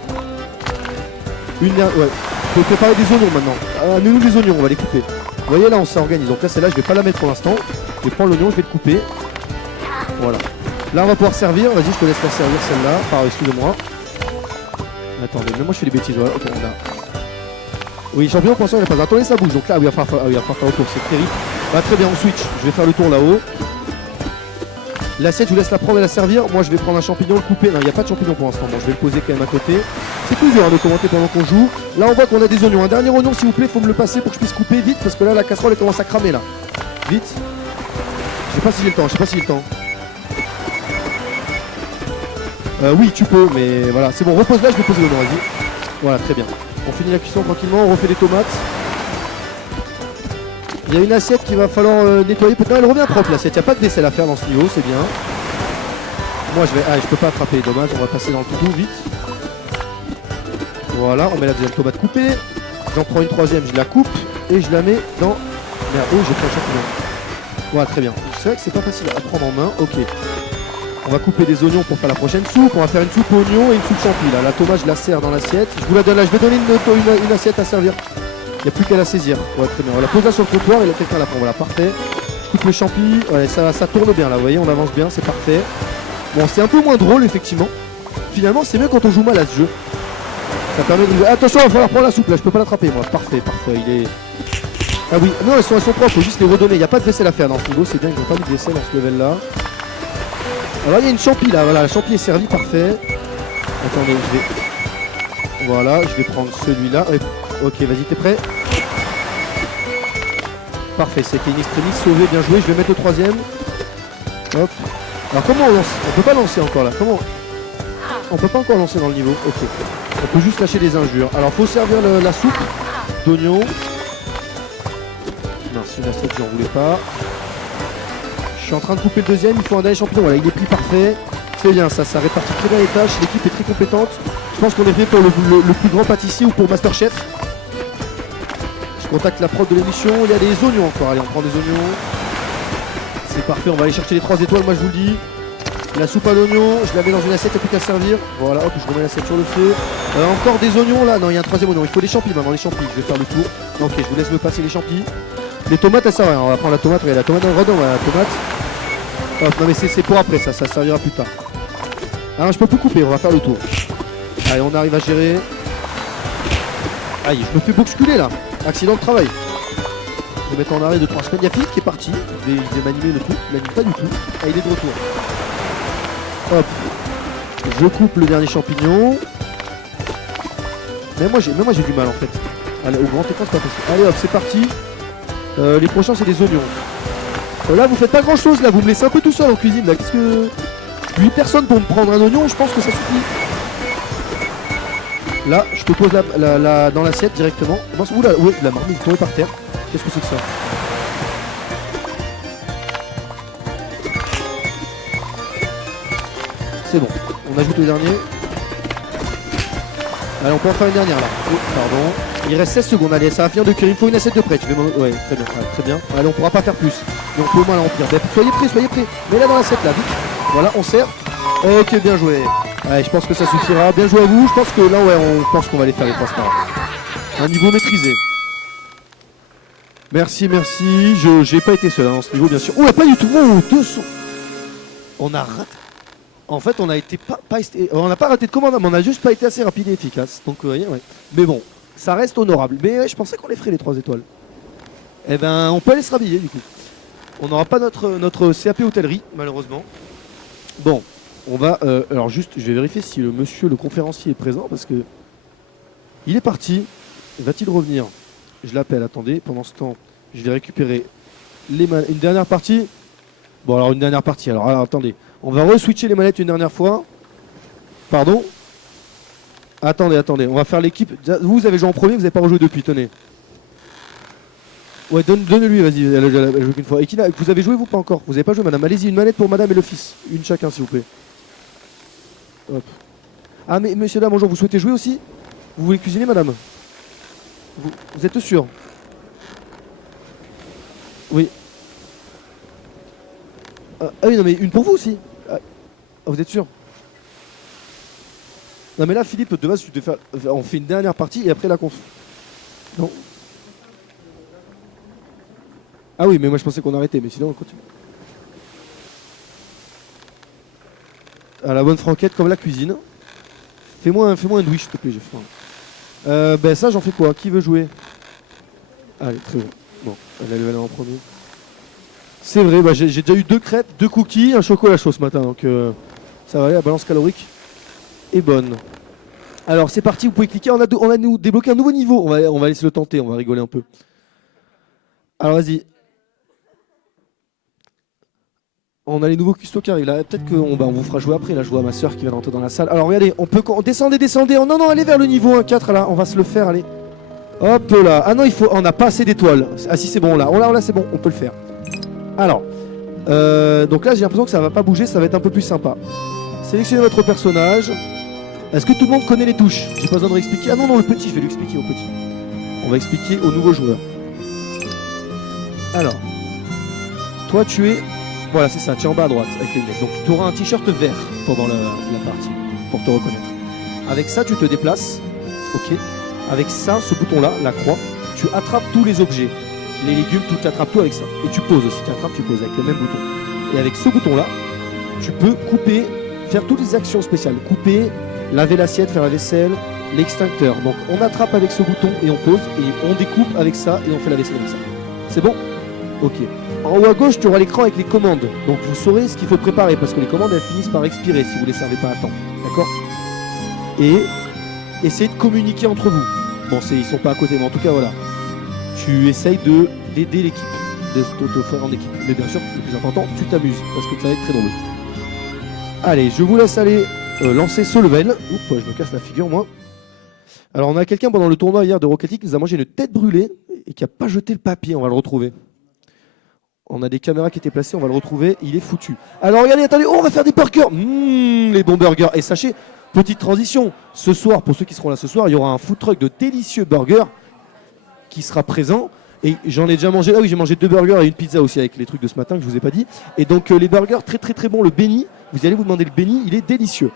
Ouais. Faut préparer des oignons maintenant. Amenez-nous des oignons, on va les couper. Vous voyez là, on s'organise. Donc là, celle-là, je vais pas la mettre pour l'instant. Je vais prendre l'oignon, je vais le couper. Voilà. Là on va pouvoir servir, vas-y je te laisse la servir celle-là, excusez-moi. Attendez, mais moi je fais des bêtises, voilà, ok, on a... Oui, champignon pour l'instant il n'y a pas, attendez ça bouge, donc là, oui, il va falloir faire le tour, c'est terrible. Bah très bien, on switch, je vais faire le tour là-haut. L'assiette, je vous laisse la prendre et la servir, moi je vais prendre un champignon, le couper, non il n'y a pas de champignon pour l'instant, bon je vais le poser quand même à côté. C'est tout dur de commenter pendant qu'on joue. Là on voit qu'on a des oignons, un dernier oignon s'il vous plaît, faut me le passer pour que je puisse couper vite, parce que là la casserole elle commence à cramer là. Vite. Je sais pas si j'ai le temps, oui tu peux mais voilà c'est bon, repose là, je vais poser l'oignon, vas-y. Voilà très bien, on finit la cuisson tranquillement, on refait les tomates. Il y a une assiette qu'il va falloir nettoyer, peut-être elle revient propre l'assiette, il n'y a pas de vaisselle à faire dans ce niveau, c'est bien. Moi je peux pas attraper, dommage, on va passer dans le tout vite. Voilà, on met la deuxième tomate coupée, j'en prends une troisième, je la coupe et je la mets dans... Merde, oh j'ai pris un champignon. Voilà très bien, c'est vrai que c'est pas facile à prendre en main, ok. On va couper des oignons pour faire la prochaine soupe. On va faire une soupe oignon et une soupe champi. Là, la tomate, je la sers dans l'assiette. Je vous la donne là. Je vais donner une assiette à servir. Il n'y a plus qu'à la saisir. Ouais, très bien. On la pose là sur le comptoir et quelqu'un la prend. Voilà, parfait. Je coupe les champis. Ouais, ça tourne bien là. Vous voyez, on avance bien. C'est parfait. Bon, c'est un peu moins drôle, effectivement. Finalement, c'est mieux quand on joue mal à ce jeu. Ça permet de... Attention, il va falloir prendre la soupe là. Je peux pas l'attraper, moi. Parfait. Il est... Ah oui, non, elles sont propres. Faut juste les redonner. Il n'y a pas de vaisselle à faire dans ce niveau. C'est bien. Ils n'ont pas mis de vaisselle dans ce level là. Alors il y a une champi là, voilà, la champi est servie, parfait. Attendez, Voilà, je vais prendre celui-là. Ok, vas-y, t'es prêt? Parfait, c'était une extremis, sauvé, bien joué. Je vais mettre le troisième. Hop. Alors comment on lance? On peut pas lancer encore là, comment? On peut pas encore lancer dans le niveau, ok. On peut juste lâcher des injures. Alors faut servir la soupe d'oignon. Non, c'est une assiette, j'en voulais pas. Je suis en train de couper le deuxième, il faut un dernier champignon, voilà, il est pris parfait. C'est bien ça répartit très bien les tâches, l'équipe est très compétente. Je pense qu'on est fait pour le plus grand pâtissier ou pour Masterchef. Je contacte la prod de l'émission. Il y a des oignons encore. Allez, on prend des oignons. C'est parfait. On va aller chercher les 3 étoiles. Moi, je vous le dis. La soupe à l'oignon, je la mets dans une assiette, il n'y a plus qu'à servir. Voilà, hop, je remets l'assiette sur le feu. Encore des oignons là. Non, il y a un 3e oignon. Il faut des champis maintenant, les champis. Je vais faire le tour. Ok, je vous laisse me passer les champis. Les tomates, elles servent à rien. On va prendre la tomate. Regardez, la tomate dans le redon, la tomate. Hop, non, mais c'est pour après, ça servira plus tard. Ah non, je peux plus couper, on va faire le tour. Allez, on arrive à gérer. Aïe, je me fais bousculer là. Accident de travail. Je vais mettre en arrêt de 3 semaines. Il y a Philippe qui est parti. Il devait m'animer le truc. Il n'anime pas du tout. Ah, il est de retour. Hop. Je coupe le dernier champignon. Mais moi j'ai du mal en fait. Allez, au grand écran, c'est pas possible. Allez hop, c'est parti. Les prochains, c'est des oignons. Là, vous faites pas grand chose. Là, vous me laissez un peu tout seul en cuisine. Là, qu'est-ce que. 8 personnes pour me prendre un oignon, je pense que ça suffit. Là, je te pose dans l'assiette directement. Non, c'est où là? Oui, la marmite tombée par terre. Qu'est-ce que c'est que ça? C'est bon, on ajoute le dernier. Allez, on peut en faire une dernière là. Oh, pardon. Il reste 16 secondes, allez, ça va finir de cuire. Il faut une assiette de près. Ouais, très bien, très bien. Allez, on pourra pas faire plus. Mais on peut au moins l'emplir. Soyez prêts. Mets-la dans l'assiette là, vite. Voilà, on sert. Ok, bien joué. Allez, je pense que ça suffira. Bien joué à vous. Je pense que là, ouais, on pense qu'on va les faire les 3 stars. Un niveau maîtrisé. Merci. J'ai pas été seul dans ce niveau, bien sûr. Oh, pas du tout. Oh, 200. On a raté. En fait, on a été on n'a pas raté de commande, mais on a juste pas été assez rapide et efficace. Donc, vous voyez, ouais. Mais bon, ça reste honorable. Mais je pensais qu'on les ferait les 3 étoiles. Eh ben, on peut aller se rhabiller du coup. On n'aura pas notre CAP hôtellerie, malheureusement. Bon, on va. Alors, juste, je vais vérifier si le monsieur, le conférencier, est présent parce que. Il est parti. Va-t-il revenir? Je l'appelle, attendez. Pendant ce temps, je vais récupérer une dernière partie. Bon, alors, une dernière partie. Alors, attendez. On va re-switcher les manettes une dernière fois. Pardon? Attendez. On va faire l'équipe. Vous avez joué en premier, vous n'avez pas rejoué depuis, tenez. Ouais, donne-lui, vas-y, elle a joué qu'une fois. Et vous avez joué, vous, pas encore? Vous n'avez pas joué, madame? Allez-y, une manette pour madame et le fils. Une chacun, s'il vous plaît. Hop. Ah, mais monsieur, dame, bonjour, vous souhaitez jouer aussi? Vous voulez cuisiner, madame? Vous êtes sûr? Oui. Ah oui, non, mais une pour vous aussi. Ah, vous êtes sûr? Non, mais là, Philippe, de base, on fait une dernière partie et après la conf. Non. Ah oui, mais moi je pensais qu'on arrêtait, mais sinon on continue. À la bonne franquette comme la cuisine. Fais-moi un douche, s'il te plaît, j'ai faim. Ben ça, j'en fais quoi? Qui veut jouer? Allez, très bon. Bon, elle est en premier. C'est vrai, bah, j'ai déjà eu 2 crêpes, 2 cookies, un chocolat chaud ce matin, donc ça va aller, la balance calorique est bonne. Alors c'est parti, vous pouvez cliquer, on a débloqué un nouveau niveau, on va laisser le tenter, on va rigoler un peu. Alors vas-y. On a les nouveaux custos qui arrivent là, peut-être qu'on vous fera jouer après, là je vois ma soeur qui va rentrer dans la salle. Alors regardez, descendez, oh, non, allez vers le niveau 1-4 là, on va se le faire, allez. Hop là, ah non, on n'a pas assez d'étoiles. Ah si c'est bon là, là c'est bon, on peut le faire. Alors, donc là j'ai l'impression que ça va pas bouger, ça va être un peu plus sympa. Sélectionnez votre personnage. Est-ce que tout le monde connaît les touches? J'ai pas besoin de réexpliquer. Ah non, le petit, je vais lui expliquer au petit. On va expliquer aux nouveaux joueurs. Alors, toi tu es... Voilà, c'est ça, tu es en bas à droite avec les lunettes. Donc tu auras un t-shirt vert pendant la partie pour te reconnaître. Avec ça, tu te déplaces. Ok. Avec ça, ce bouton-là, la croix, tu attrapes tous les objets. Les légumes, tu attrapes tout avec ça. Et tu poses aussi, tu attrapes, tu poses avec le même bouton. Et avec ce bouton-là, tu peux couper, faire toutes les actions spéciales. Couper, laver l'assiette, faire la vaisselle, l'extincteur. Donc on attrape avec ce bouton et on pose. Et on découpe avec ça et on fait la vaisselle avec ça. C'est bon? Ok. En haut à gauche, tu auras l'écran avec les commandes. Donc vous saurez ce qu'il faut préparer parce que les commandes, elles finissent par expirer si vous ne les servez pas à temps. D'accord? Et essayez de communiquer entre vous. Bon, ils sont pas à côté, mais en tout cas, voilà. Tu essayes d'aider l'équipe, de te faire en équipe. Mais bien sûr, le plus important, tu t'amuses parce que ça va être très drôle. Allez, je vous laisse aller lancer ce level. Oups, je me casse la figure, moi. Alors, on a quelqu'un pendant le tournoi hier de Rocket League qui nous a mangé une tête brûlée et qui n'a pas jeté le papier. On va le retrouver. On a des caméras qui étaient placées, on va le retrouver. Il est foutu. Alors, regardez, attendez. Oh, on va faire des burgers. Les bons burgers. Et sachez, petite transition. Ce soir, pour ceux qui seront là ce soir, il y aura un food truck de délicieux burgers qui sera présent. Et j'en ai déjà mangé. Ah oui, j'ai mangé 2 burgers et une pizza aussi avec les trucs de ce matin que je vous ai pas dit. Et donc les burgers très très très bons. Le béni, vous allez vous demander le béni, il est délicieux.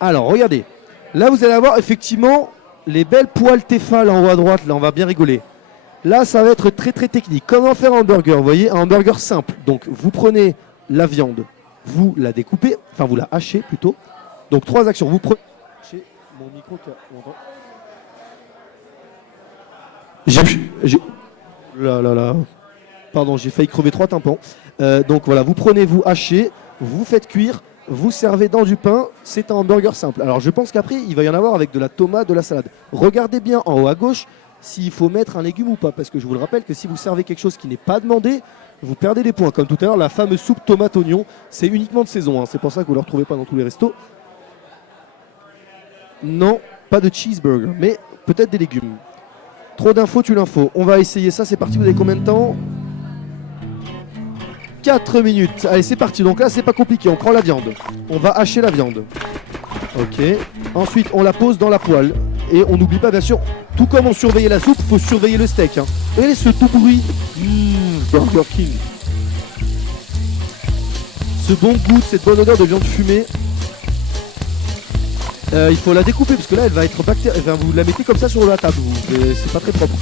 Alors regardez, là vous allez avoir effectivement les belles poêles Tefal en haut à droite. Là on va bien rigoler. Là ça va être très très technique. Comment faire un hamburger? Vous voyez, un hamburger simple. Donc vous prenez la viande, vous la découpez, enfin vous la hachez plutôt. Donc 3 actions. Vous prenez. Mon micro qui a. Là. Pardon, j'ai failli crever 3 tympans. Donc voilà, vous prenez, vous hachez, vous faites cuire, vous servez dans du pain. C'est un hamburger simple. Alors je pense qu'après, il va y en avoir avec de la tomate, de la salade. Regardez bien en haut à gauche s'il faut mettre un légume ou pas. Parce que je vous le rappelle que si vous servez quelque chose qui n'est pas demandé, vous perdez des points. Comme tout à l'heure, la fameuse soupe tomate-oignon, c'est uniquement de saison. Hein. C'est pour ça que vous ne le retrouvez pas dans tous les restos. Non, pas de cheeseburger, mais peut-être des légumes. Trop d'infos, tu l'info. On va essayer ça, c'est parti. Vous avez combien de temps? 4 minutes. Allez, c'est parti. Donc là, c'est pas compliqué. On prend la viande. On va hacher la viande. Ok. Ensuite, on la pose dans la poêle. Et on n'oublie pas, bien sûr, tout comme on surveillait la soupe, il faut surveiller le steak. Hein. Regardez ce tout bruit. Burger King. Ce bon goût, cette bonne odeur de viande fumée. Il faut la découper parce que là elle va être bactérienne. Enfin, vous la mettez comme ça sur la table, c'est pas très propre.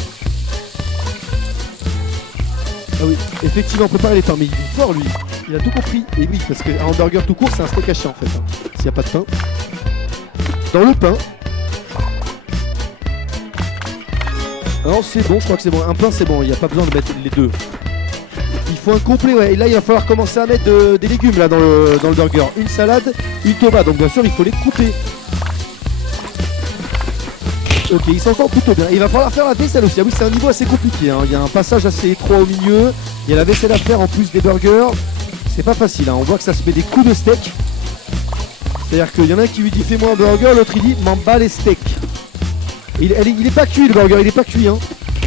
Ah oui, effectivement, préparer les pains, mais il est fort lui, il a tout compris. Et oui, parce qu'un hamburger tout court c'est un steak haché en fait, hein, s'il n'y a pas de pain. Dans le pain. Alors c'est bon, je crois que c'est bon. Un pain c'est bon, il n'y a pas besoin de mettre les deux. Il faut un complet, ouais. Et là il va falloir commencer à mettre des légumes là dans le burger. Une salade, une tomate, donc bien sûr il faut les couper. Ok, il s'en sort plutôt bien. Il va falloir faire la vaisselle aussi. Ah oui, c'est un niveau assez compliqué. Hein. Il y a un passage assez étroit au milieu. Il y a la vaisselle à faire en plus des burgers. C'est pas facile. Hein. On voit que ça se met des coups de steak. C'est-à-dire qu'il y en a un qui lui dit fais-moi un burger, l'autre il dit m'en bats les steaks. Il est pas cuit le burger, il est pas cuit. Hein.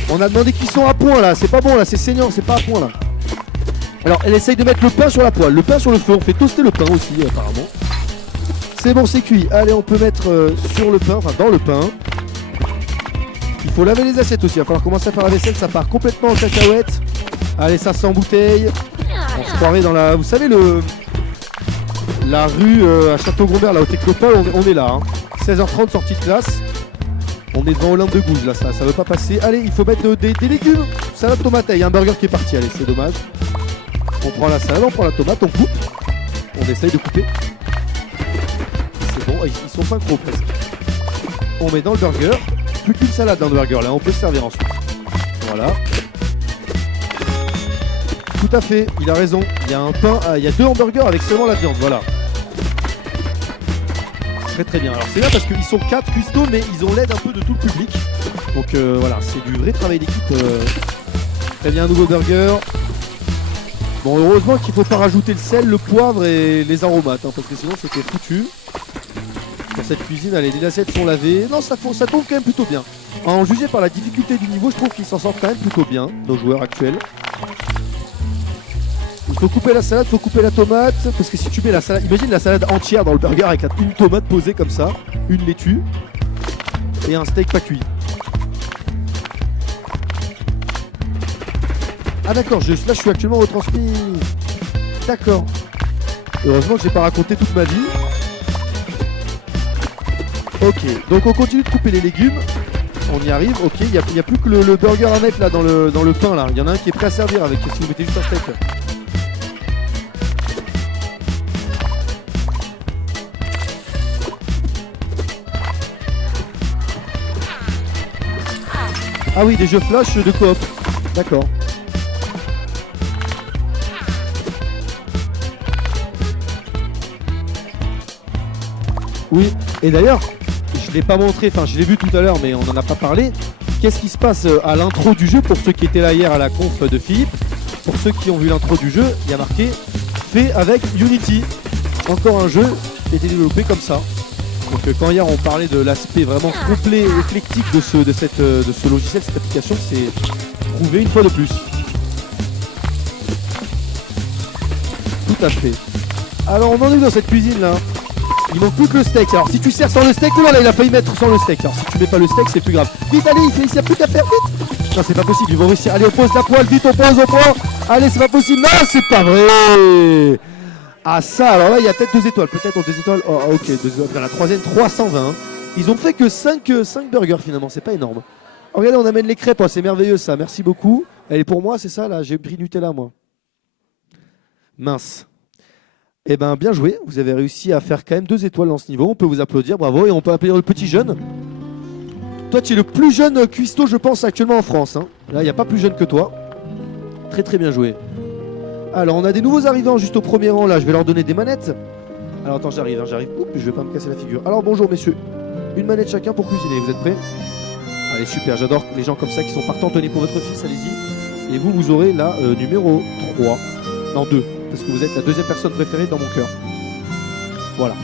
On a demandé cuisson à point là. C'est pas bon là, c'est saignant, c'est pas à point là. Alors elle essaye de mettre le pain sur la poêle, le pain sur le feu. On fait toaster le pain aussi apparemment. C'est bon, c'est cuit. Allez, on peut mettre sur le pain, enfin dans le pain. Il faut laver les assiettes aussi, il va falloir commencer à faire la vaisselle, ça part complètement en cacahuète. Allez, ça s'embouteille. On se croirait dans la... Vous savez, la rue à Château-Gombert, là, au Technopole, on est là. Hein. 16h30, sortie de classe. On est devant Olympe de Gouges, là, ça veut pas passer. Allez, il faut mettre des légumes. Salade tomate, il y a un burger qui est parti, allez, c'est dommage. On prend la salade, on prend la tomate, on coupe. On essaye de couper. C'est bon, ils sont synchro presque. On met dans le burger. Plus qu'une salade dans le burger, là on peut se servir ensuite. Voilà. Tout à fait, il a raison. Il y a un pain, il y a 2 hamburgers avec seulement la viande, voilà. Très très bien. Alors c'est bien parce qu'ils sont 4 cuistots, mais ils ont l'aide un peu de tout le public. Donc voilà, c'est du vrai travail d'équipe. Très bien, un nouveau burger. Bon, heureusement qu'il ne faut pas rajouter le sel, le poivre et les aromates, hein, parce que sinon c'était foutu. Dans cette cuisine, allez, les assiettes sont lavées. Non, ça tombe quand même plutôt bien. En jugé par la difficulté du niveau, je trouve qu'ils s'en sortent quand même plutôt bien, nos joueurs actuels. Il faut couper la salade, il faut couper la tomate, parce que si tu mets la salade, imagine la salade entière dans le burger avec une tomate posée comme ça, une laitue et un steak pas cuit. Ah d'accord, là je suis actuellement retransmis. D'accord. Heureusement que j'ai pas raconté toute ma vie. Ok, donc on continue de couper les légumes. On y arrive, ok, il n'y a plus que le burger à mettre là dans le pain là. Il y en a un qui est prêt à servir avec, si vous mettez juste un steak. Ah oui, des jeux flash de coop. D'accord. Oui, et d'ailleurs, je ne l'ai pas montré, enfin je l'ai vu tout à l'heure, mais on n'en a pas parlé. Qu'est-ce qui se passe à l'intro du jeu pour ceux qui étaient là hier à la conf de Philippe? Pour ceux qui ont vu l'intro du jeu, il y a marqué fait avec Unity. Encore un jeu qui a été développé comme ça. Donc quand hier on parlait de l'aspect vraiment complet et éclectique de ce logiciel, cette application, c'est prouvé une fois de plus. Tout à fait. Alors on en est dans cette cuisine là. Il manque plus que le steak. Alors si tu sers sans le steak, oh là là, il a failli mettre sans le steak. Alors si tu mets pas le steak, c'est plus grave. Vite, allez, il n'y a plus qu'à faire, vite. Non, c'est pas possible, ils vont réussir. Allez, on pose la poêle, vite, on pose au point. Allez, c'est pas possible. Non, c'est pas vrai. Ah ça, alors là, il y a peut-être 2 étoiles. Peut-être en 2 étoiles. Oh, ok, 2 étoiles. Dans la troisième, 320. Ils ont fait que 5 burgers finalement, c'est pas énorme. Oh, regardez, on amène les crêpes, oh, c'est merveilleux ça, merci beaucoup. Elle est pour moi, c'est ça là, j'ai pris Nutella moi. Mince. Eh ben bien joué, vous avez réussi à faire quand même 2 étoiles dans ce niveau, on peut vous applaudir, bravo, et on peut applaudir le petit jeune. Toi tu es le plus jeune cuistot je pense actuellement en France, hein. Là il n'y a pas plus jeune que toi. Très très bien joué. Alors on a des nouveaux arrivants juste au premier rang là, je vais leur donner des manettes. Alors attends, j'arrive. Oups, je vais pas me casser la figure. Alors bonjour messieurs, une manette chacun pour cuisiner, vous êtes prêts? Allez super, j'adore les gens comme ça qui sont partants, tenez pour votre fils, allez-y. Et vous aurez la numéro 3, non 2. Parce que vous êtes la 2e personne préférée dans mon cœur. Voilà.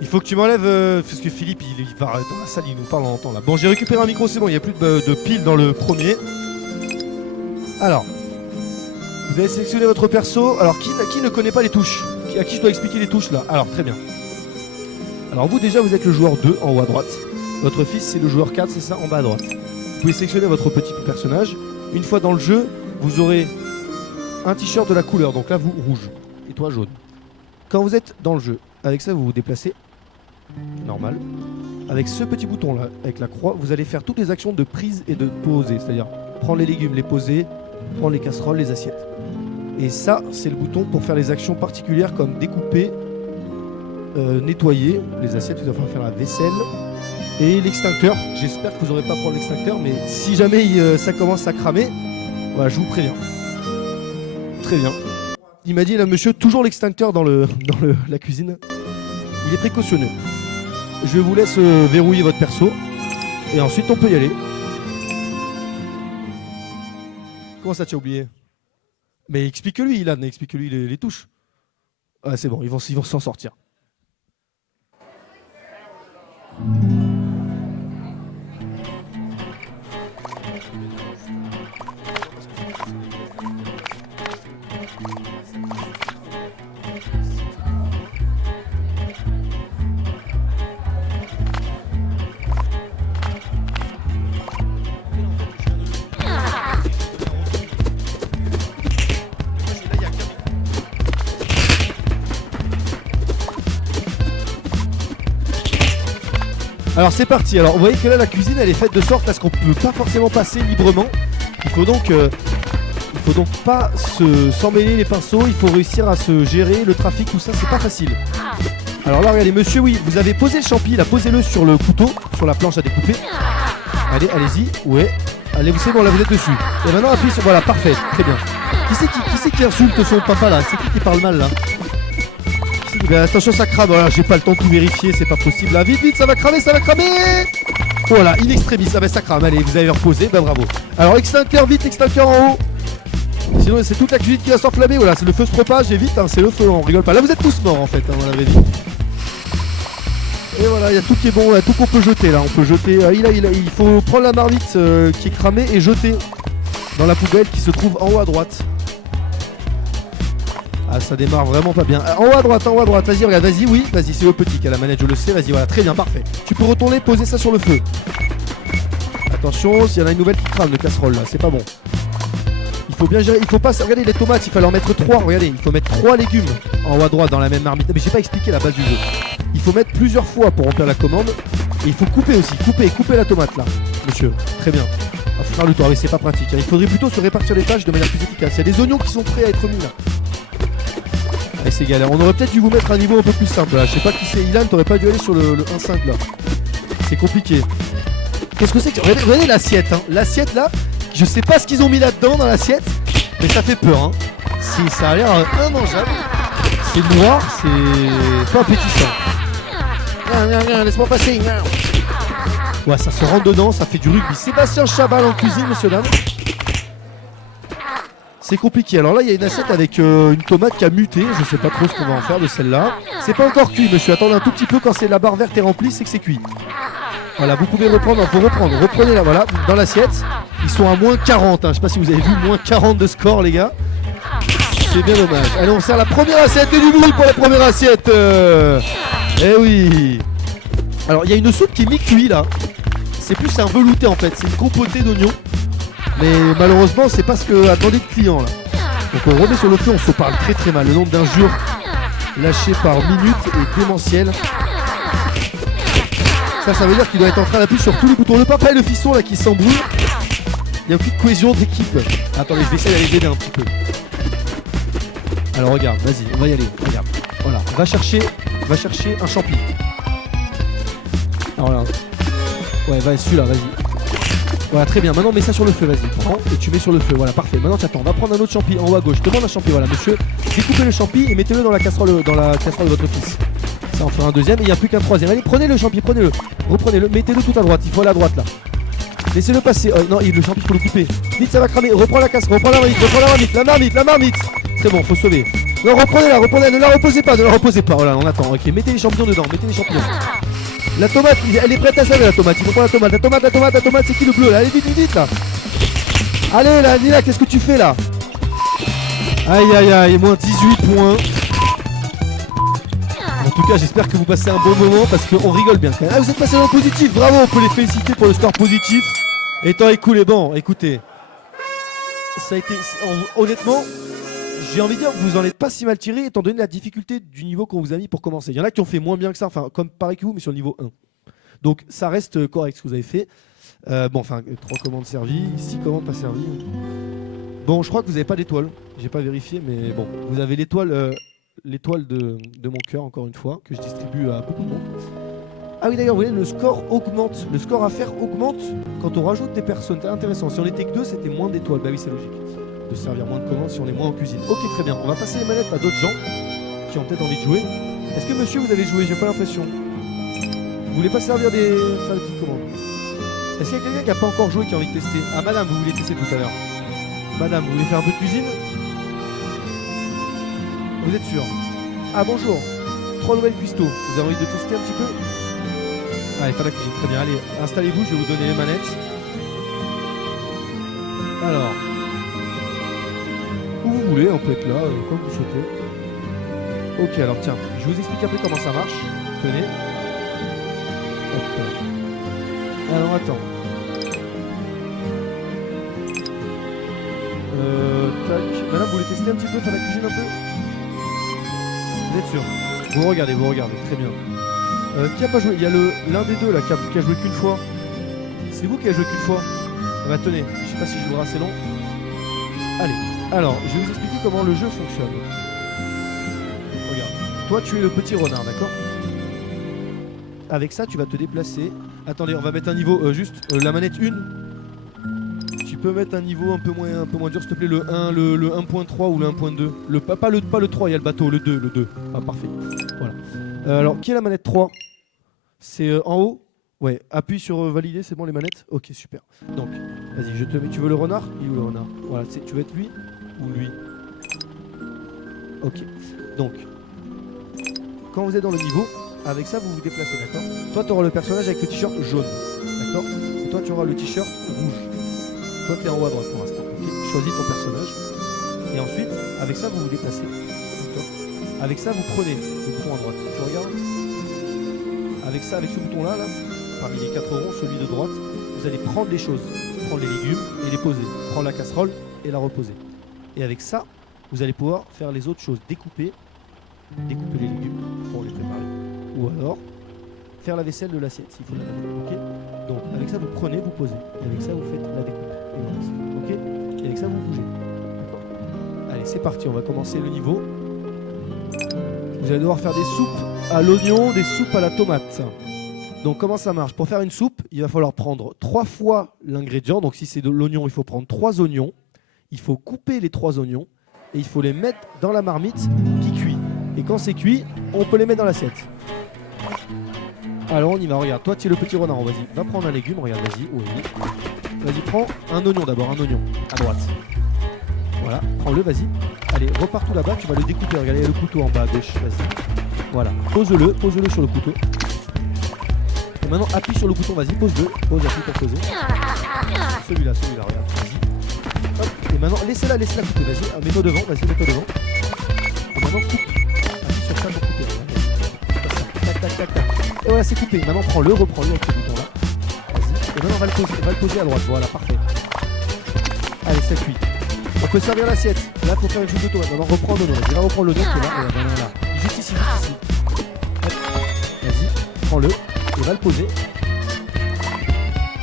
Il faut que tu m'enlèves, parce que Philippe il va dans la salle, il nous parle en temps là. Bon, j'ai récupéré un micro, c'est bon, il n'y a plus de piles dans le premier. Alors, vous avez sélectionné votre perso. Alors, qui ne connaît pas les touches? À qui je dois expliquer les touches là? Alors, très bien. Alors, vous déjà, vous êtes le joueur 2 en haut à droite. Votre fils, c'est le joueur 4, c'est ça, en bas à droite. Vous pouvez sélectionner votre petit personnage. Une fois dans le jeu, vous aurez un t-shirt de la couleur, donc là, vous, rouge, et toi, jaune. Quand vous êtes dans le jeu, avec ça, vous vous déplacez. Normal. Avec ce petit bouton là, avec la croix, vous allez faire toutes les actions de prise et de poser, c'est-à-dire prendre les légumes, les poser, prendre les casseroles, les assiettes. Et ça, c'est le bouton pour faire les actions particulières comme découper, nettoyer les assiettes, vous allez faire la vaisselle et l'extincteur. J'espère que vous n'aurez pas à prendre l'extincteur, mais si jamais ça commence à cramer, voilà, je vous préviens. Très bien. Il m'a dit là, monsieur, toujours l'extincteur dans la cuisine. Il est précautionneux. Je vous laisse verrouiller votre perso et ensuite on peut y aller. Comment ça, tu as oublié? Mais explique-lui, Ilan, explique-lui les touches. Ah, c'est bon, ils vont s'en sortir. Alors c'est parti, alors vous voyez que là la cuisine elle est faite de sorte à ce qu'on ne peut pas forcément passer librement. Il faut donc pas s'emmêler les pinceaux, il faut réussir à se gérer le trafic, tout ça, c'est pas facile. Alors là regardez monsieur, oui, vous avez posé le champi, là posez-le sur le couteau, sur la planche à découper. Allez, allez-y, ouais. Allez, c'est bon, là vous êtes dessus. Et maintenant appuyez sur, voilà, parfait, très bien. Qui c'est qui insulte son papa là? C'est qui parle mal là? Ben, attention, ça crame, voilà, j'ai pas le temps de tout vérifier, c'est pas possible. Là, vite, ça va cramer, Voilà, in extremis, ah ben ça crame, allez, vous avez reposé, ben bravo. Alors, extincteur, vite, extincteur en haut. Sinon, c'est toute la cuisine qui va s'enflammer, voilà, c'est le feu se propage, et vite, hein, c'est le feu, on rigole pas. Là, vous êtes tous morts en fait, hein, on l'avait dit. Et voilà, il y a tout qui est bon, il y a tout qu'on peut jeter là, on peut jeter. Il faut prendre la marmite qui est cramée et jeter dans la poubelle qui se trouve en haut à droite. Ah, ça démarre vraiment pas bien. En haut à droite, vas-y, regarde, vas-y, oui, vas-y, c'est le petit qui a la manette, je le sais, vas-y, voilà, très bien, parfait. Tu peux retourner, poser ça sur le feu. Attention, s'il y en a une nouvelle qui crame de casserole là, c'est pas bon. Il faut bien gérer, il faut pas, regardez les tomates, il fallait en mettre 3, regardez, il faut mettre 3 légumes en haut à droite dans la même marmite. Mais j'ai pas expliqué la base du jeu. Il faut mettre plusieurs fois pour remplir la commande. Et il faut couper aussi, couper la tomate là, monsieur, très bien. Ah, faut faire le tour, oui, c'est pas pratique. Il faudrait plutôt se répartir les tâches de manière plus efficace. Il y a des oignons qui sont prêts à être mis là. Allez, c'est galère. On aurait peut-être dû vous mettre un niveau un peu plus simple là. Je sais pas qui c'est, Ilan, t'aurais pas dû aller sur le 1.5 là. C'est compliqué. Qu'est-ce que c'est que... Regardez l'assiette, hein. L'assiette là, je sais pas ce qu'ils ont mis là-dedans dans l'assiette, mais ça fait peur, hein. Ça a l'air immangeable. C'est noir, c'est pas appétissant. Laisse-moi passer. Ouais, ça se rentre dedans, ça fait du rugby. Sébastien Chabal en cuisine, messieurs dames. C'est compliqué. Alors là, il y a une assiette avec une tomate qui a muté. Je sais pas trop ce qu'on va en faire de celle-là. C'est pas encore cuit, monsieur. Attendez un tout petit peu. Quand c'est la barre verte est remplie, c'est que c'est cuit. Voilà, vous pouvez reprendre. Faut reprendre. Reprenez là, voilà, dans l'assiette. Ils sont à moins 40. Hein. Je sais pas si vous avez vu, moins 40 de score, les gars. C'est bien dommage. Allez, on sert la première assiette et du bruit pour la première assiette. Eh oui. Alors, il y a une soupe qui est mi-cuit là. C'est plus un velouté en fait. C'est une compotée d'oignons. Mais malheureusement, c'est pas ce que attendait le client là. Donc on remet sur le feu, on se parle très très mal. Le nombre d'injures lâchées par minute est démentiel. Ça veut dire qu'il doit être en train d'appuyer sur tous les boutons. Le papa et le fiston là qui s'embrouillent. Il n'y a aucune cohésion d'équipe. Attendez, je vais essayer d'aller aider un petit peu. Alors regarde, vas-y, on va y aller. Regarde. Voilà, va chercher un champi. Alors là. Ouais, va celui-là, vas-y. Voilà, très bien. Maintenant, mets ça sur le feu, vas-y. Prends et tu mets sur le feu. Voilà, parfait. Maintenant, tu attends. On va prendre un autre champi en haut à gauche. Demande un champi. Voilà, monsieur. Découpez le champi et mettez-le dans la casserole de votre fils. Ça en fera un deuxième et il n'y a plus qu'un troisième. Allez, prenez le champi, prenez-le. Reprenez-le. Mettez-le tout à droite. Il faut aller à droite là. Laissez-le passer. Non, le champi, il faut le couper. Vite, ça va cramer. Reprends la casserole. Reprends la marmite. C'est bon, faut sauver. Non, reprenez-la. Ne la reposez pas. Voilà, on attend. Ok, mettez les champignons dedans. La tomate, elle est prête à servir la tomate. Il faut prendre la tomate, c'est qui le bleu là? Allez vite là. Allez là, Nina, qu'est-ce que tu fais là? Aïe, moins 18 points. En tout cas, j'espère que vous passez un bon moment parce qu'on rigole bien quand même. Ah, vous êtes passé dans le positif, bravo, on peut les féliciter pour le score positif. Étant écoulé, bon, écoutez. Ça a été, honnêtement, j'ai envie de dire que vous en êtes pas si mal tiré étant donné la difficulté du niveau qu'on vous a mis pour commencer. Il y en a qui ont fait moins bien que ça, enfin comme pareil que vous, mais sur le niveau 1. Donc ça reste correct ce que vous avez fait. 3 commandes servies, 6 commandes pas servies. Bon, je crois que vous n'avez pas d'étoile. J'ai pas vérifié, mais bon, vous avez l'étoile de mon cœur encore une fois que je distribue à beaucoup de monde. Ah oui, d'ailleurs, vous voyez, le score augmente. Le score à faire augmente quand on rajoute des personnes. C'est intéressant. Si on était que 2, c'était moins d'étoiles. Bah oui, c'est logique. De servir moins de commandes si on est moins en cuisine. Ok, très bien. On va passer les manettes à d'autres gens qui ont peut-être envie de jouer. Est-ce que monsieur, vous avez joué? J'ai pas l'impression. Vous voulez pas servir des petites commandes? Est-ce qu'il y a quelqu'un qui n'a pas encore joué qui a envie de tester? Ah, madame, vous voulez tester tout à l'heure? Madame, vous voulez faire un peu de cuisine? Vous êtes sûr? Ah, bonjour. 3 nouvelles cuistots. Vous avez envie de tester un petit peu? Allez, faire la cuisine. Très bien. Allez, installez-vous. Je vais vous donner les manettes. Alors. Où vous voulez, on peut être là, comme vous souhaitez. Ok, alors tiens, je vous explique un peu comment ça marche. Tenez. Hop. Alors attends. Tac. Madame, vous voulez tester un petit peu, faire la cuisine un peu? Vous êtes sûr? Vous regardez, très bien. Qui a pas joué? Il y a l'un des deux là qui a joué qu'une fois. C'est vous qui a joué qu'une fois? Ah bah tenez, je sais pas si je jouerai assez long. Allez. Alors, je vais vous expliquer comment le jeu fonctionne. Regarde, toi tu es le petit renard, d'accord? Avec ça, tu vas te déplacer. Attendez, on va mettre un niveau, la manette 1. Tu peux mettre un niveau un peu moins dur, s'il te plaît, le 1, le 1.3 ou le 1.2. Pas le 3, il y a le bateau, le 2. Ah, parfait. Voilà. Alors, qui est la manette 3? C'est en haut? Ouais, appuie sur valider, c'est bon les manettes? Ok, super. Donc, vas-y, je te mets. Tu veux le renard? Il est où le renard? Voilà, tu veux être lui ou lui? Ok. Donc, quand vous êtes dans le niveau, avec ça vous vous déplacez, d'accord? Toi tu auras le personnage avec le t-shirt jaune, d'accord? Et toi tu auras le t-shirt rouge. Toi tu es en haut à droite pour l'instant. Okay, choisis ton personnage. Et ensuite, avec ça vous vous déplacez. Avec ça, vous prenez le bouton à droite. Tu regardes. Avec ça, avec ce bouton-là, là, parmi les 4 ronds, celui de droite, vous allez prendre les choses. Prendre les légumes et les poser. Prendre la casserole et la reposer. Et avec ça, vous allez pouvoir faire les autres choses. Découper les légumes pour les préparer. Ou alors, faire la vaisselle de l'assiette s'il faut la laver. Ok. Donc, avec ça, vous prenez, vous posez. Et avec ça, vous faites la découpe. Et le reste. Ok. Et avec ça, vous bougez. D'accord. Allez, c'est parti. On va commencer le niveau. Vous allez devoir faire des soupes à l'oignon, des soupes à la tomate. Donc comment ça marche? Pour faire une soupe, il va falloir prendre 3 fois l'ingrédient. Donc si c'est de l'oignon, il faut prendre 3 oignons. Il faut couper les 3 oignons et il faut les mettre dans la marmite qui cuit. Et quand c'est cuit, on peut les mettre dans l'assiette. Alors on y va, regarde, toi tu es le petit renard, vas-y, va prendre un légume, regarde, vas-y, oui. Vas-y, prends un oignon d'abord, un oignon, à droite. Voilà, prends-le, vas-y. Allez, repars tout là-bas, tu vas le découper, regardez, il y a le couteau en bas à gauche, vas-y. Voilà, pose-le sur le couteau. Et maintenant, appuie sur le bouton, vas-y, pose-le, appuie pour poser. Celui-là, regarde, vas-y. Hop, et maintenant, laissez-la couper, vas-y, mets-toi devant, Et maintenant, coupe. Appuie sur ça pour couper, vas-y. Tac. Et voilà, c'est coupé. Maintenant, prends-le, reprends-le avec ce bouton-là. Vas-y. Et maintenant, on va le poser à droite, voilà, parfait. Allez, ça cuit. On peut servir l'assiette. Là, il faut faire une chose de tomate. Maintenant, reprends l'oignon. Vas-y, va reprendre l'oignon qui est là. Voilà. Juste ici. Hop. Vas-y, prends-le et va le poser.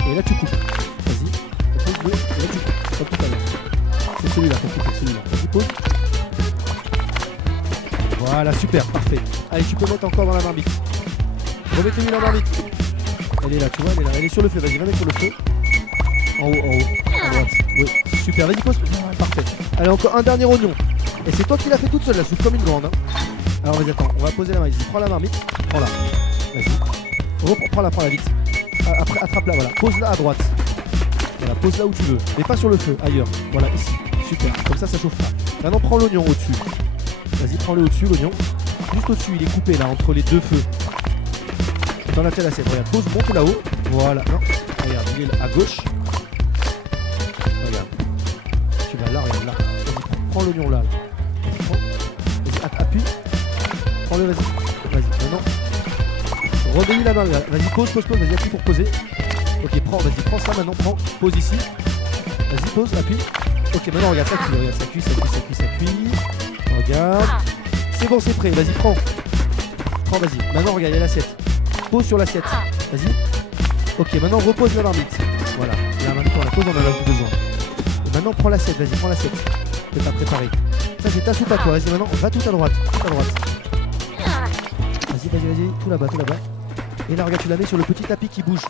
Et là, tu coupes. Vas-y, pose-le et là, tu coupes. Comme tout à l'heure. C'est celui-là, faut couper celui-là. Vas-y, pose. Voilà, super, parfait. Allez, tu peux mettre encore dans la marmite. Remettez-lui la marmite. Elle est là, tu vois, elle est là. Elle est sur le feu. Vas-y, va mettre sur le feu. En haut, à droite. Oui, super, vas-y, pose. Parfait. Allez, encore un dernier oignon. Et c'est toi qui l'as fait toute seule, la soupe, comme une grande. Hein. Alors, vas-y, attends, on va poser la marmite. Prends la marmite, prends-la. Vas-y. Prends-la vite. Après, attrape-la, voilà. Pose-la à droite. Voilà, pose-la où tu veux. Mais pas sur le feu, ailleurs. Voilà, ici. Super, comme ça chauffe pas. Maintenant, prends l'oignon au-dessus. Vas-y, prends-le au-dessus, l'oignon. Juste au-dessus, il est coupé là, entre les deux feux. Dans la telle assiette, regarde, pose, monte là-haut. Voilà, non, regarde, il est là, à gauche. Regarde. Tu vas là, regarde là. Vas-y, prends l'oignon là. Vas-y, prends. Vas-y, appuie. Prends-le, vas-y. Maintenant. Redélie la main, vas-y, pose, vas-y, appuie pour poser. Ok, prends ça maintenant, pose ici. Vas-y, pose, appuie. Ok, maintenant, regarde, ça cuit. Regarde. C'est bon, c'est prêt, vas-y, prends, vas-y. Maintenant, regarde, il y a l'assiette. Pose sur l'assiette. Vas-y. Ok, maintenant, repose la marmite. Voilà, la marmite, on la pose, on en a plus besoin. Et maintenant, prends l'assiette, vas-y, prends l'assiette que tu as préparée. Ça, c'est ta soupe à toi, vas-y, maintenant, va tout à droite. Vas-y, tout là-bas. Et là, regarde, tu la mets sur le petit tapis qui bouge.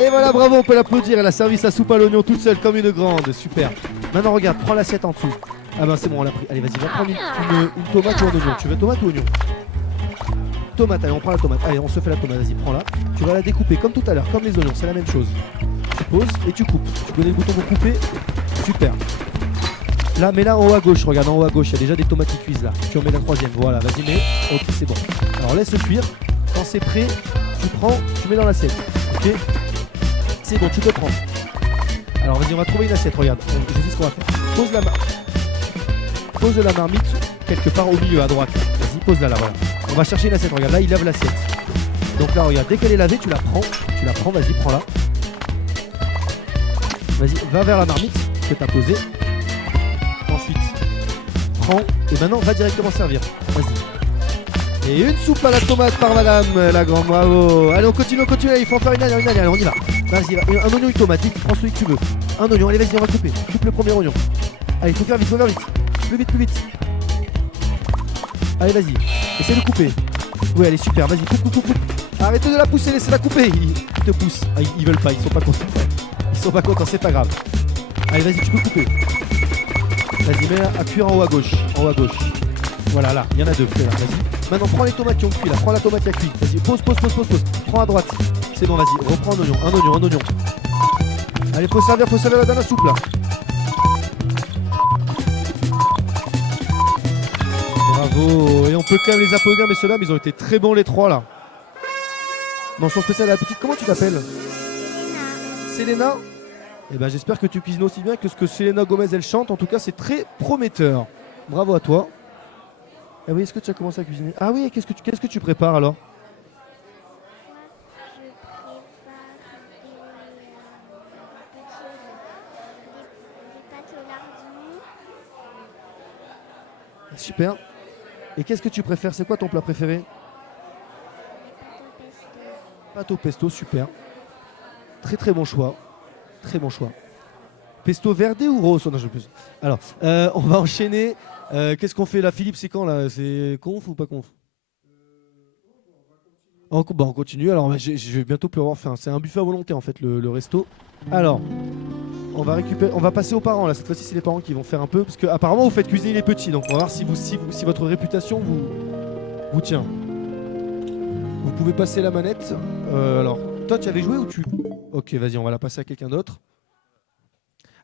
Et voilà, bravo, on peut l'applaudir. Elle a servi sa soupe à l'oignon toute seule comme une grande. Super. Maintenant, regarde, prends l'assiette en dessous. Ah ben c'est bon, on l'a pris. Allez, vas-y, va prendre une tomate ou un oignon. Tu veux tomate ou oignon? Tomate, allez, on prend la tomate. Allez, on se fait la tomate, vas-y, prends-la. Tu vas la découper comme tout à l'heure, comme les oignons, c'est la même chose. Tu poses et tu coupes. Tu connais le bouton pour couper? Super. Là, mets là en haut à gauche, regarde en haut à gauche, il y a déjà des tomates qui cuisent là. Tu en mets la troisième, voilà, vas-y, mets. Ok, c'est bon. Alors laisse cuire. Quand c'est prêt, tu prends, tu mets dans l'assiette. Ok? C'est bon, tu peux prendre. Alors vas-y, on va trouver une assiette, regarde. Je sais ce qu'on va faire. Pose la marmite quelque part au milieu à droite. Vas-y, pose-la là, voilà. On va chercher une assiette, regarde, là il lave l'assiette. Donc là, regarde, dès qu'elle est lavée, tu la prends, vas-y, prends-la. Vas-y, va vers la marmite que tu as posée. Ensuite, prends et maintenant va directement servir. Vas-y. Et une soupe à la tomate par madame la grande, bravo. Allez, on continue, il faut en faire une dernière, allez, on y va. Vas-y, un oignon, une tomate, vite, prends celui que tu veux. Un oignon, allez, vas-y, on va couper. Coupe le premier oignon. Allez, il faut faire vite. Plus vite. Allez, vas-y. Essaye de couper. Oui, allez, super. Vas-y, coupe. Arrêtez de la pousser, laissez-la couper. Ils te poussent. Ah, ils veulent pas, ils sont pas contents. C'est pas grave. Allez, vas-y, tu peux couper. Vas-y, mets appuie en haut à gauche. Voilà, là, il y en a deux. Là, vas-y. Maintenant, prends les tomates qui ont cuit. Là, prends la tomate qui a cuit. Vas-y, pose. Prends à droite. C'est bon, vas-y. Reprends un oignon. Allez, faut servir la dernière soupe, là. Bravo. Et on peut quand même les applaudir, messieurs dames, ils ont été très bons les trois là. Mention spéciale à la petite, comment tu t'appelles? Selena. Eh ben j'espère que tu cuisines aussi bien que ce que Selena Gomez elle chante. En tout cas c'est très prometteur. Bravo à toi. Ah oui, est-ce que tu as commencé à cuisiner? Ah oui, qu'est-ce que tu prépares alors? Des pâtes au lardon, Super. Et qu'est-ce que tu préfères? C'est quoi ton plat préféré? des pâtes au pesto. Pâte au pesto, super. Très très bon choix. Très bon choix. Pesto verde ou rose? Non, je plus. Alors, on va enchaîner. Qu'est-ce qu'on fait là, Philippe? C'est quand là? C'est conf ou pas conf? On continue. Alors, je vais bientôt plus avoir faim. C'est un buffet à volonté en fait, le resto. Alors, on va passer aux parents là. Cette fois-ci, c'est les parents qui vont faire un peu parce que apparemment vous faites cuisiner les petits. Donc, on va voir si votre réputation vous tient. Vous pouvez passer la manette. Alors, toi, tu avais joué ou tu? Ok, vas-y, on va la passer à quelqu'un d'autre.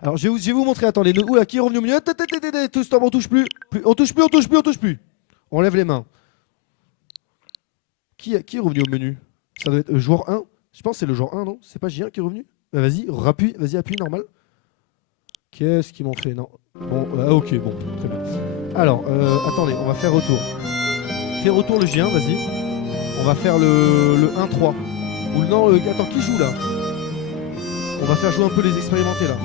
Alors, je vais vous montrer. Attendez, oula, qui est revenu au milieu? Tout stop, on touche plus. On touche plus. On lève les mains. Qui est revenu au menu? Ça doit être joueur 1. Je pense que c'est le joueur 1, non? C'est pas J1 qui est revenu? Bah, vas-y, appuie, normal. Qu'est-ce qu'ils m'ont fait? Non. Bon, ok, bon, très bien. Alors, attendez, on va faire retour. Fais retour le J1, vas-y. On va faire le 1-3. Ou non, attends, qui joue là? On va faire jouer un peu les expérimentés là.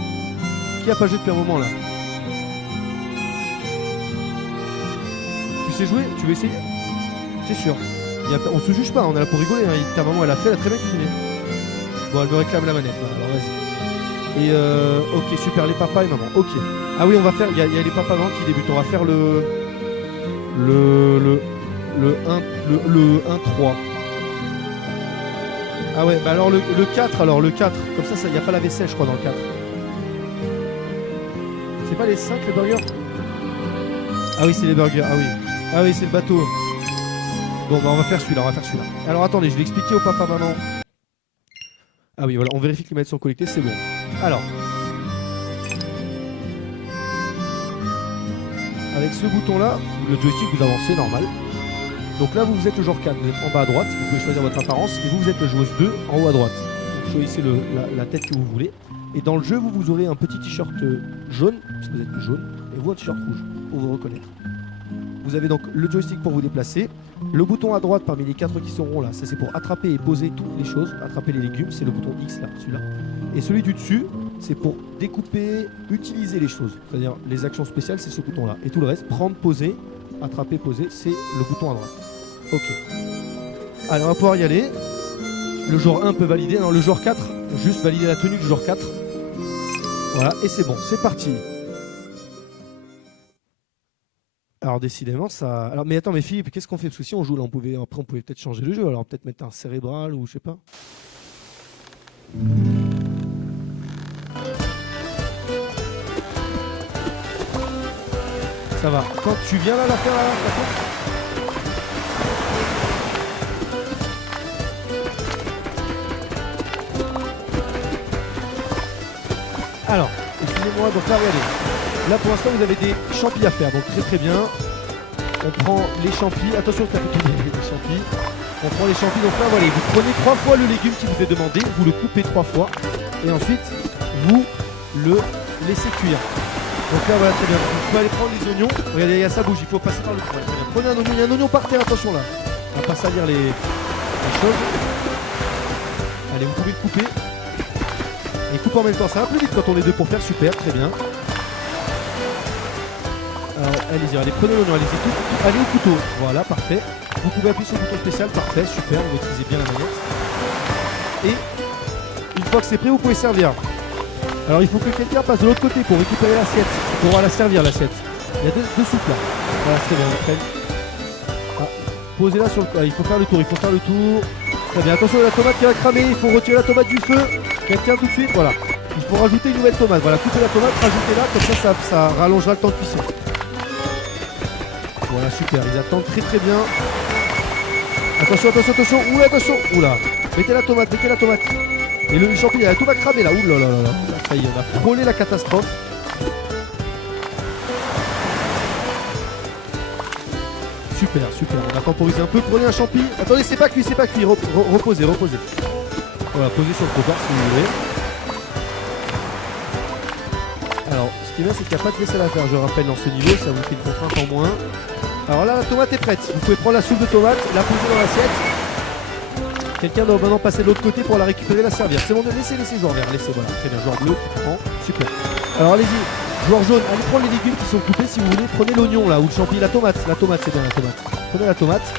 Qui a pas joué depuis un moment là? Tu sais jouer? Tu veux essayer? C'est sûr. On se juge pas, on est là pour rigoler. Hein. Ta maman elle a très bien cuisiné. Bon, elle me réclame la manette là, alors vas-y. Et ok, super, les papas et maman. Ok. Ah oui, on va faire. Il y a les papas maman qui débutent. On va faire le 1-3. Ah ouais, bah alors le 4, comme ça, il n'y a pas la vaisselle, je crois, dans le 4. C'est pas les 5, les burgers? Ah oui, c'est les burgers, ah oui, c'est le bateau. Bon, bah on va faire celui-là, Alors attendez, je vais expliquer au papa, maman. Ah oui, voilà, on vérifie que les manettes sont connectées, c'est bon. Alors. Avec ce bouton-là, le joystick, vous avancez, normal. Donc là, vous êtes le joueur 4, vous êtes en bas à droite, vous pouvez choisir votre apparence, et vous êtes le joueuse 2 en haut à droite. Vous choisissez la tête que vous voulez. Et dans le jeu, vous aurez un petit t-shirt jaune, parce que vous êtes jaune, et vous un t-shirt rouge, pour vous reconnaître. Vous avez donc le joystick pour vous déplacer. Le bouton à droite parmi les 4 qui seront là, ça c'est pour attraper et poser toutes les choses. Attraper les légumes, c'est le bouton X là, celui-là. Et celui du dessus, c'est pour découper, utiliser les choses. C'est-à-dire les actions spéciales, c'est ce bouton-là. Et tout le reste, prendre, poser, attraper, poser, c'est le bouton à droite. Ok. Allez, on va pouvoir y aller. Le joueur 1 peut valider. Non, le joueur 4, juste valider la tenue du joueur 4. Voilà, et c'est bon, c'est parti. Alors décidément ça. Alors mais attends, mais Philippe, qu'est-ce qu'on fait? Parce que si on joue là, après on pouvait peut-être changer le jeu. Alors peut-être mettre un cérébral ou je sais pas. Ça va. Quand tu viens là la faire là, d'accord? Alors, excusez-moi, donc là regardez. Là pour l'instant vous avez des champis à faire, donc très bien. On prend les champis, attention t'as fait tomber les champis. On prend les champis, donc là voilà, vous prenez 3 fois le légume qui vous est demandé, vous le coupez 3 fois, et ensuite vous le laissez cuire. Donc là voilà, très bien, vous pouvez aller prendre les oignons, regardez, ça bouge, il faut passer par le coin. Prenez un oignon, il y a un oignon par terre, attention là. On va pas salir les choses. Allez, vous pouvez le couper. Et coupe en même temps, ça va plus vite quand on est deux pour faire, super, très bien. Alors, allez-y, allez, prenez l'oignon, allez-y, tout, allez au couteau, voilà, parfait. Vous pouvez appuyer sur le bouton spécial, parfait, super, vous utilisez bien la manette. Et une fois que c'est prêt, vous pouvez servir. Alors, il faut que quelqu'un passe de l'autre côté pour récupérer l'assiette, pour la servir l'assiette. Il y a deux soupes là. Voilà, c'est bien, après. Ah, posez-la sur le... Ah, il faut faire le tour, Très bien, attention, la tomate qui va cramer, il faut retirer la tomate du feu. Quelqu'un tout de suite, voilà. Il faut rajouter une nouvelle tomate. Voilà, coupez la tomate, rajoutez-la, comme ça rallongera le temps de cuisson. Voilà, super, ils attendent très bien. Attention. Oula, attention. Oula. Mettez la tomate. Et le champignon, tout va cramer là. Oula là. Ça y est, on a frôlé la catastrophe. Super. On a temporisé un peu. Prenez un champi. Attendez, c'est pas cuit. Reposez. Voilà, posez sur le trottoir si vous voulez. Alors, ce qui est bien, c'est qu'il n'y a pas de vaisselle à faire. Je rappelle, dans ce niveau, ça vous fait une contrainte en moins. Alors là, la tomate est prête. Vous pouvez prendre la soupe de tomate, la poser dans l'assiette. Quelqu'un doit maintenant passer de l'autre côté pour la récupérer, la servir. C'est bon, laissez joueur vert, laissez, voilà. Très bien, joueur bleu, tu prends. Super. Alors allez-y, joueur jaune, allez prendre les légumes qui sont coupés si vous voulez. Prenez l'oignon là, ou le champi, la tomate c'est bien la tomate. Prenez la tomate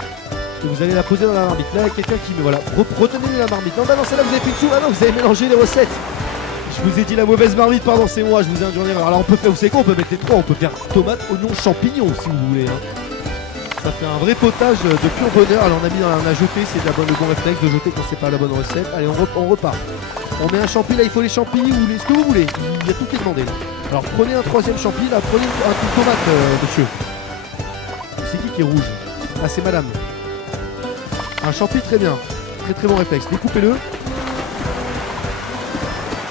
et vous allez la poser dans la marmite. Là, il y a quelqu'un qui met, voilà, retenez la marmite. Non, bah non, c'est là vous avez fait dessous. Ah non, vous avez mélangé les recettes. Je vous ai dit la mauvaise marmite, pardon, c'est moi, je vous ai induit en erreur. Alors on peut faire, vous savez quoi, on peut mettre les trois, on peut faire tomate, oignon, champignon si vous voulez. Hein. Ça fait un vrai potage de pur bonheur. Alors on a jeté, c'est le bon réflexe de jeter quand c'est pas la bonne recette. Allez, on repart. On met un champi, là il faut les champis ou ce que vous voulez. Il y a tout qui est demandé là. Alors prenez un troisième champi, là prenez un coup de tomate, monsieur. C'est qui est rouge? Ah, c'est madame. Un champi, très bien. Très bon réflexe. Découpez-le.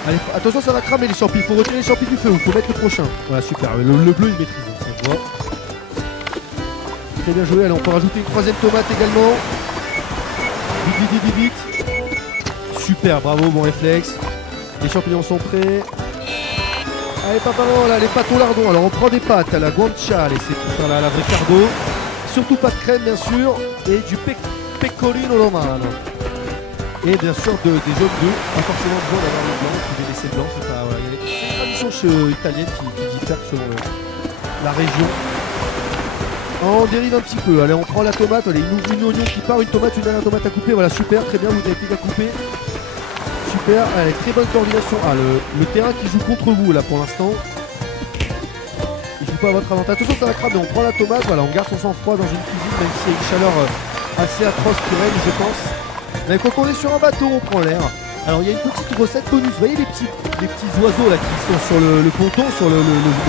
Allez, attention, ça va cramer les champis. Il faut retirer les champis du feu. Il faut mettre le prochain. Voilà, super. Le bleu, il maîtrise. Ça se voit. Très bien joué. Allez, on peut rajouter une troisième tomate également. Vite. Super, bravo, bon réflexe. Les champignons sont prêts. Allez, papa, là, les pâtes au lardon. Alors, on prend des pâtes à la guanciale. C'est pour faire la vraie carbo. Surtout pas de crème, bien sûr. Et du pecorino romano. Et bien sûr des jaunes d'œufs, pas forcément de jaune d'avoir le blanc, vous pouvez laisser le blanc, c'est pas. Voilà, il y a une tradition italienne qui diffère selon la région. On dérive un petit peu, allez on prend la tomate, allez, une oignon qui part, une tomate, une dernière tomate à couper, voilà super, très bien, vous avez plus qu'à couper. Super, allez, très bonne coordination. Ah le terrain qui joue contre vous là pour l'instant. Il joue pas à votre avantage. Attention ça va cramer, on prend la tomate, voilà, on garde son sang-froid dans une cuisine, même s'il y a une chaleur assez atroce qui règne je pense. Mais quand on est sur un bateau, on prend l'air. Alors il y a une petite recette bonus. Vous voyez les petits oiseaux là qui sont sur le ponton, sur le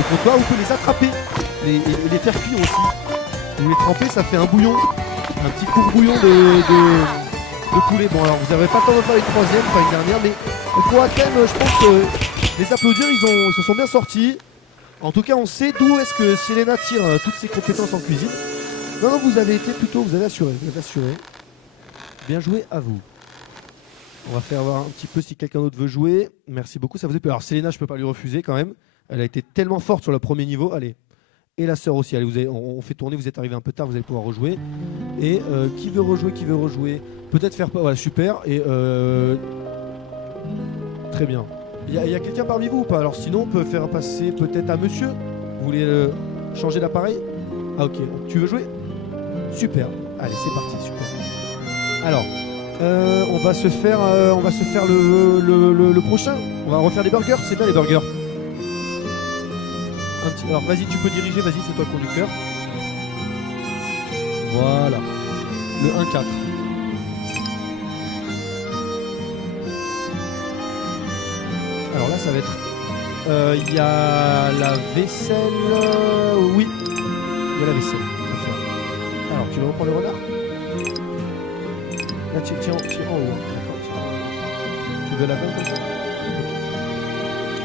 comptoir, vous pouvez les attraper et les faire cuire aussi. Vous les trempez, ça fait un bouillon, un petit court-bouillon de poulet. Bon alors vous n'avez pas le temps de faire une troisième, pas une dernière, mais pour Athènes, je pense les applaudir, ils se sont bien sortis. En tout cas, on sait d'où est-ce que Selena tire toutes ses compétences en cuisine. Non, vous avez assuré. Bien joué à vous. On va faire voir un petit peu si quelqu'un d'autre veut jouer. Merci beaucoup, ça vous a plu. Alors Selena, je peux pas lui refuser quand même. Elle a été tellement forte sur le premier niveau. Allez. Et la sœur aussi. Allez, on fait tourner, vous êtes arrivé un peu tard, vous allez pouvoir rejouer. Et qui veut rejouer peut-être faire pas. Voilà, super. Et très bien. Il y a quelqu'un parmi vous ou pas? Alors sinon, on peut faire passer peut-être à monsieur. Vous voulez changer d'appareil? Ah ok, tu veux jouer? Super. Allez, c'est parti, super. Alors, on va se faire le prochain. On va refaire les burgers, c'est bien les burgers. Alors vas-y, tu peux diriger, vas-y, c'est toi le conducteur. Voilà. Le 1-4. Alors là, ça va être... Il y a la vaisselle... oui, il y a la vaisselle. Alors, tu veux reprendre le renard? Là, tiens en haut. Hein. Tu veux la même comme ça?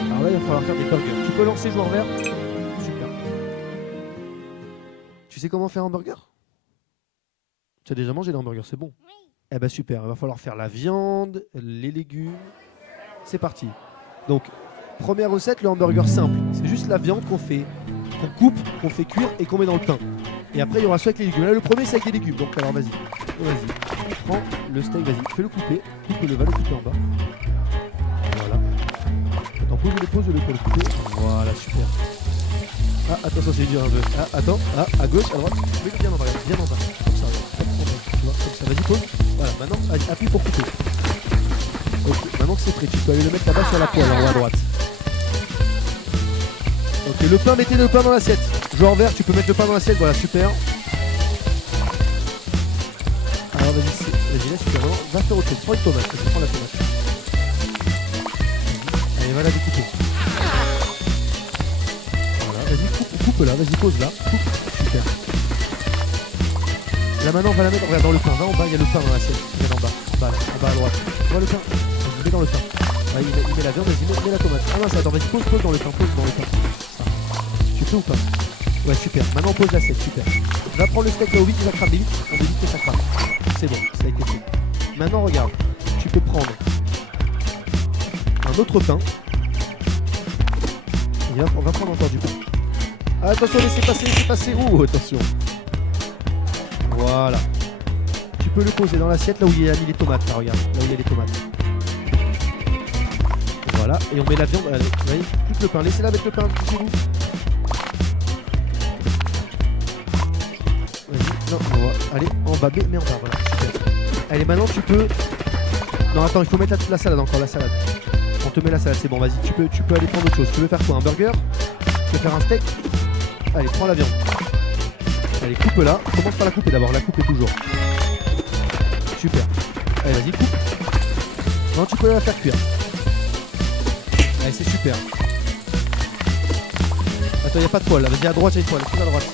Alors là, il va falloir faire des burgers. Tu peux lancer joueur vert? Super. Tu sais comment faire un burger? Tu as déjà mangé des hamburgers, c'est bon? Oui. Eh ben super, il va falloir faire la viande, les légumes. C'est parti. Donc, première recette, le hamburger simple. C'est juste la viande qu'on coupe, qu'on fait cuire et qu'on met dans le pain. Et après, il y aura ça avec les légumes. Là, le premier, c'est avec les légumes. Donc, alors, vas-y. Prends le steak, vas-y. Fais-le couper. Coupe-le, va le couper en bas. Voilà. Attends, pose-le pour le couper. Voilà, super. Ah, attention, c'est dur un peu. Ah, attends. Ah, à gauche, à droite. Mets-le bien en bas, bien en bas. Comme ça, tu vois, comme ça. Vas-y, pose. Voilà, maintenant, appuie pour couper. Ok, maintenant que c'est prêt, tu peux aller le mettre là-bas sur la poêle, en haut à droite. Ok, le pain, mettez le pain dans l'assiette. Joueur vert, tu peux mettre le pain dans l'assiette, voilà, super. Alors vas-y, là, super, va faire autre chose. Prends une tomate, prends la tomate. Allez, va la découper. Voilà, vas-y, coupe là, vas-y, pose là. Coupe, super. Là maintenant, on va la mettre, regarde, dans le pain. Là en bas, il y a le pain dans l'assiette. Regarde en bas, en bas à droite. Tu vois le pain? Vas-y, mets dans le pain. Là, il met la viande, vas-y, mets la tomate. Ah non, ça, attends, vas-y, pose dans le pain, Ça. Tu peux ou pas? Ouais, super. Maintenant, on pose l'assiette, super. Va prendre le steak là au vite, il va cramer vite. On évite que ça crame. C'est bon, ça a été fait. Maintenant, regarde. Tu peux prendre un autre pain. Et on va prendre encore du pain. Ah, attention, laissez passer. Oh, attention. Voilà. Tu peux le poser dans l'assiette là où il y a mis les tomates. Là, regarde, là où il y a les tomates. Voilà, et on met la viande. Allez, vous voyez, plus le pain. Laissez-la mettre le pain, poussez-vous. Vas-y, non, on va. Allez, en bas, mais en bas, voilà, super. Allez, maintenant tu peux. Non, attends, il faut mettre la salade encore, la salade. On te met la salade, c'est bon, vas-y, tu peux aller prendre autre chose. Tu veux faire quoi? Un burger? Tu veux faire un steak? Allez, prends la viande. Allez, coupe-la. Commence par la couper d'abord, la couper toujours. Super. Allez, vas-y, coupe. Non, tu peux la faire cuire. Allez, c'est super. Attends, il n'y a pas de poêle là. Vas-y, à droite, il y a une poêle. Tout à droite.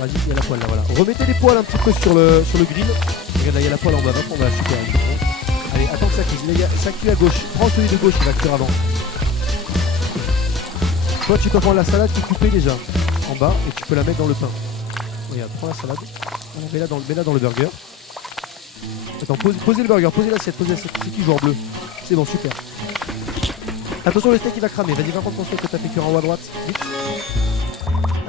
Vas-y, il y a la poêle là, voilà. Remettez les poêles un petit peu sur le grill. Regarde, là, il y a la poêle en bas. Va prendre, voilà, super. Allez, attends que ça cuise. Ça cuit à gauche. Prends celui de gauche, il va cuire avant. Toi, tu peux prendre la salade qui est coupée déjà en bas et tu peux la mettre dans le pain. Regarde, prends la salade. Voilà, mets-la dans le burger. Attends, posez le burger, posez l'assiette. C'est qui joue en bleu? C'est bon, super. Attention, le steak il va cramer. Vas-y, va prendre ton steak que t'as fait cuire en haut à droite. Vite.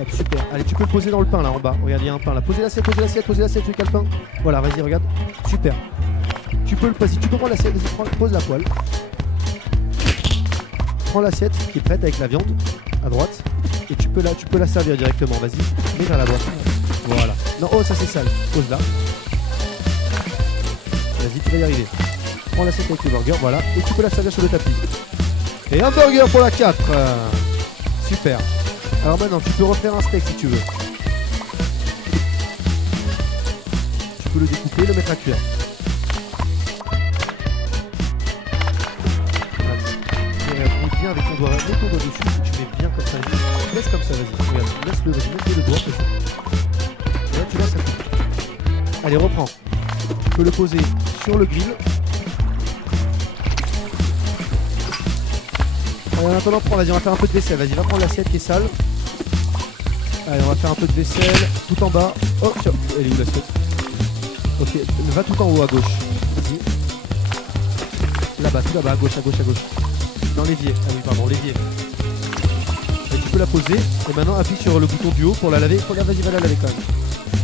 Hop, super. Allez, tu peux le poser dans le pain là en bas. Regarde, il y a un pain là. Posez l'assiette, celui qui a le pain. Voilà, vas-y, regarde. Super. Tu peux prendre l'assiette, vas-y, pose la poêle. Prends l'assiette qui est prête avec la viande à droite. Et tu peux la servir directement. Vas-y, mets dans la boîte. Voilà. Non, oh, ça c'est sale. Pose-la. Vas-y, tu vas y arriver. Prends l'assiette avec le burger, voilà. Et tu peux la servir sur le tapis. Et un burger pour la 4. Super. Alors maintenant, tu peux refaire un steak si tu veux. Tu peux le découper et le mettre à cuire. Mets bien avec ton doigt. Mets ton doigt dessus. Tu mets bien comme ça. Laisse comme ça, vas-y. Regarde, laisse-le, vas-y. Mets le doigt. Et là, tu vois, ça coupe. Allez, reprends. Tu peux le poser sur le grill. Allez, en attendant, vas-y, on va faire un peu de vaisselle. Vas-y, va prendre l'assiette qui est sale. Allez, on va faire un peu de vaisselle. Tout en bas. Oh, tiens, elle est où l'assiette? Ok, va tout en haut à gauche. Vas-y. Là-bas, tout là-bas, à gauche. Dans l'évier. Ah oui, pardon, l'évier. Et tu peux la poser. Et maintenant, appuie sur le bouton du haut pour la laver. Oh là, vas-y, va la laver quand même.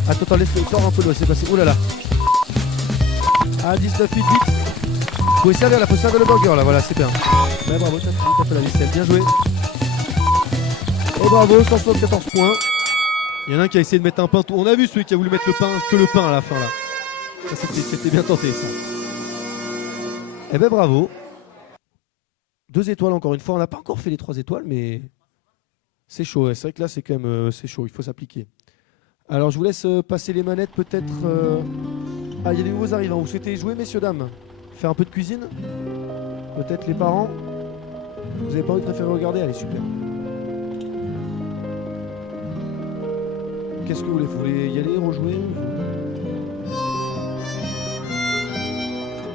Attends, laisse-le. Sors un peu l'eau, c'est passé. Oh là là. Ah, 19, 8, 8. Faut servir le burger là, voilà, c'est bien. Ouais, bravo, t'as fait la vaisselle, bien joué. Et bravo, 174 points. Il y en a un qui a essayé de mettre un pain. On a vu celui qui a voulu mettre que le pain à la fin là. Ça, c'était bien tenté ça. Et ben bravo. 2 étoiles encore une fois. On n'a pas encore fait les 3 étoiles, mais c'est chaud. Ouais. C'est vrai que là, c'est quand même c'est chaud. Il faut s'appliquer. Alors, je vous laisse passer les manettes peut-être. Ah, il y a des nouveaux arrivants. Vous souhaitez jouer, messieurs, dames? Faire un peu de cuisine? Peut-être les parents? Vous avez pas envie de préférer regarder? Allez, super. Qu'est-ce que vous voulez? Vous voulez y aller, rejouer?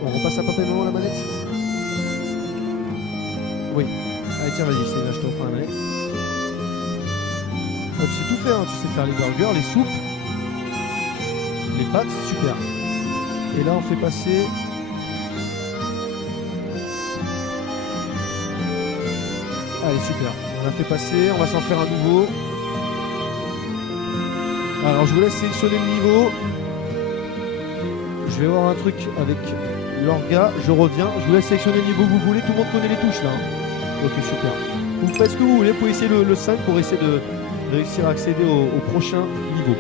On repasse à papa et maman la manette? Oui. Allez, tiens, vas-y, là, je te reprends la manette. Oh, tu sais tout faire, hein. Tu sais faire les burgers, les soupes, les pâtes, super. Et là, on fait passer... Allez, super. On a fait passer, on va s'en faire un nouveau. Alors, je vous laisse sélectionner le niveau. Je vais voir un truc avec l'orga. Je reviens. Je vous laisse sélectionner le niveau que vous voulez. Tout le monde connaît les touches, là. Ok, super. Vous faites ce que vous voulez. Vous pouvez essayer le 5 pour essayer de réussir à accéder au prochain niveau.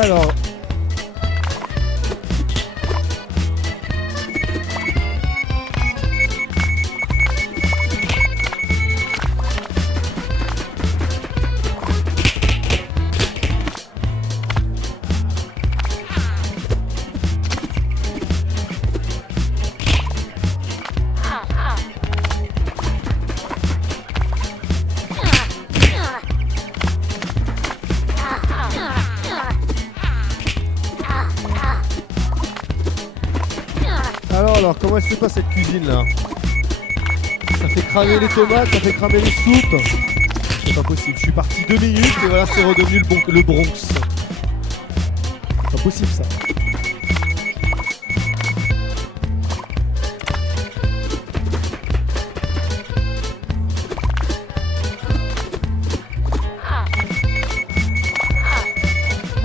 Alors. Alors, comment elle se passe cette cuisine là? Ça fait cramer les tomates, ça fait cramer les soupes. C'est pas possible, je suis parti 2 minutes et voilà, c'est redevenu le Bronx. C'est pas possible ça.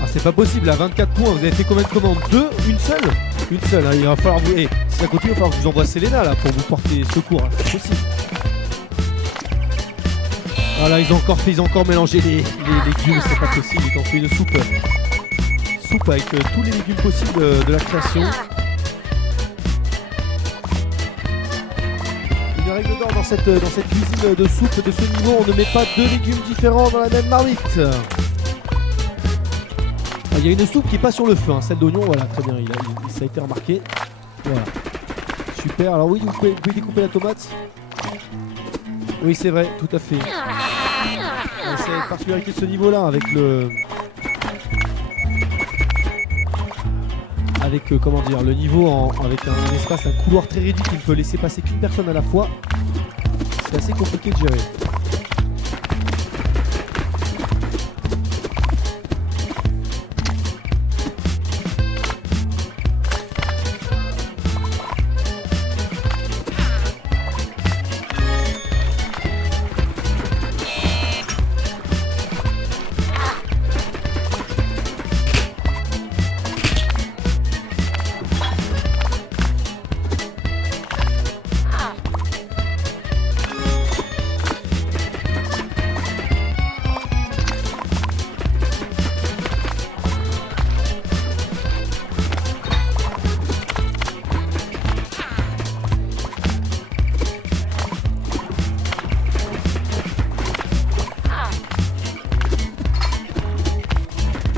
Ah, c'est pas possible, à 24 points, vous avez fait combien de commandes? 2? Une seule? Une seule, hein. Il va falloir vous... si ça continue, il va falloir que je vous envoie Selena là pour vous porter secours, hein. C'est possible. Voilà, ils ont encore mélangé les légumes, c'est pas possible, ils ont fait une soupe. Soupe avec tous les légumes possibles de la création. Une règle d'or dans cette cuisine de soupe de ce niveau, on ne met pas 2 légumes différents dans la même marmite. Il y a une soupe qui est pas sur le feu, hein, celle d'oignon, voilà, très bien, ça a été remarqué. Voilà. Super, alors oui, vous pouvez découper la tomate. Oui, c'est vrai, tout à fait. C'est la particularité de ce niveau-là, avec le... comment dire, le niveau avec un espace, un couloir très réduit qui ne peut laisser passer qu'une personne à la fois. C'est assez compliqué de gérer.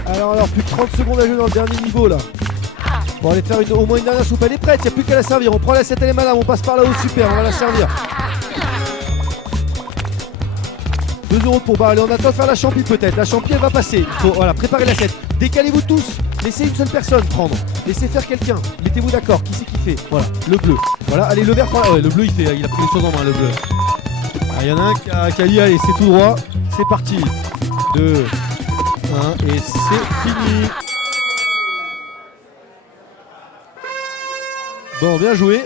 Alors, plus de 30 secondes à jouer dans le dernier niveau là. Pour aller faire au moins une dernière soupe. Elle est prête, il n'y a plus qu'à la servir. On prend l'assiette, elle est madame, on passe par là-haut, super, on va la servir. 2 € pour bar. Allez, on attend de faire la champi peut-être. La champi elle va passer. Voilà, préparez l'assiette. Décalez-vous tous. Laissez une seule personne prendre. Laissez faire quelqu'un. Mettez-vous d'accord. Qui c'est qui fait? Voilà, le bleu. Voilà, allez, le vert par là. Ouais, le bleu il a pris les choses en main, le bleu. Il y en a un qui a dit allez, c'est tout droit. C'est parti. 2, 1 et c'est fini. Bon, bien joué.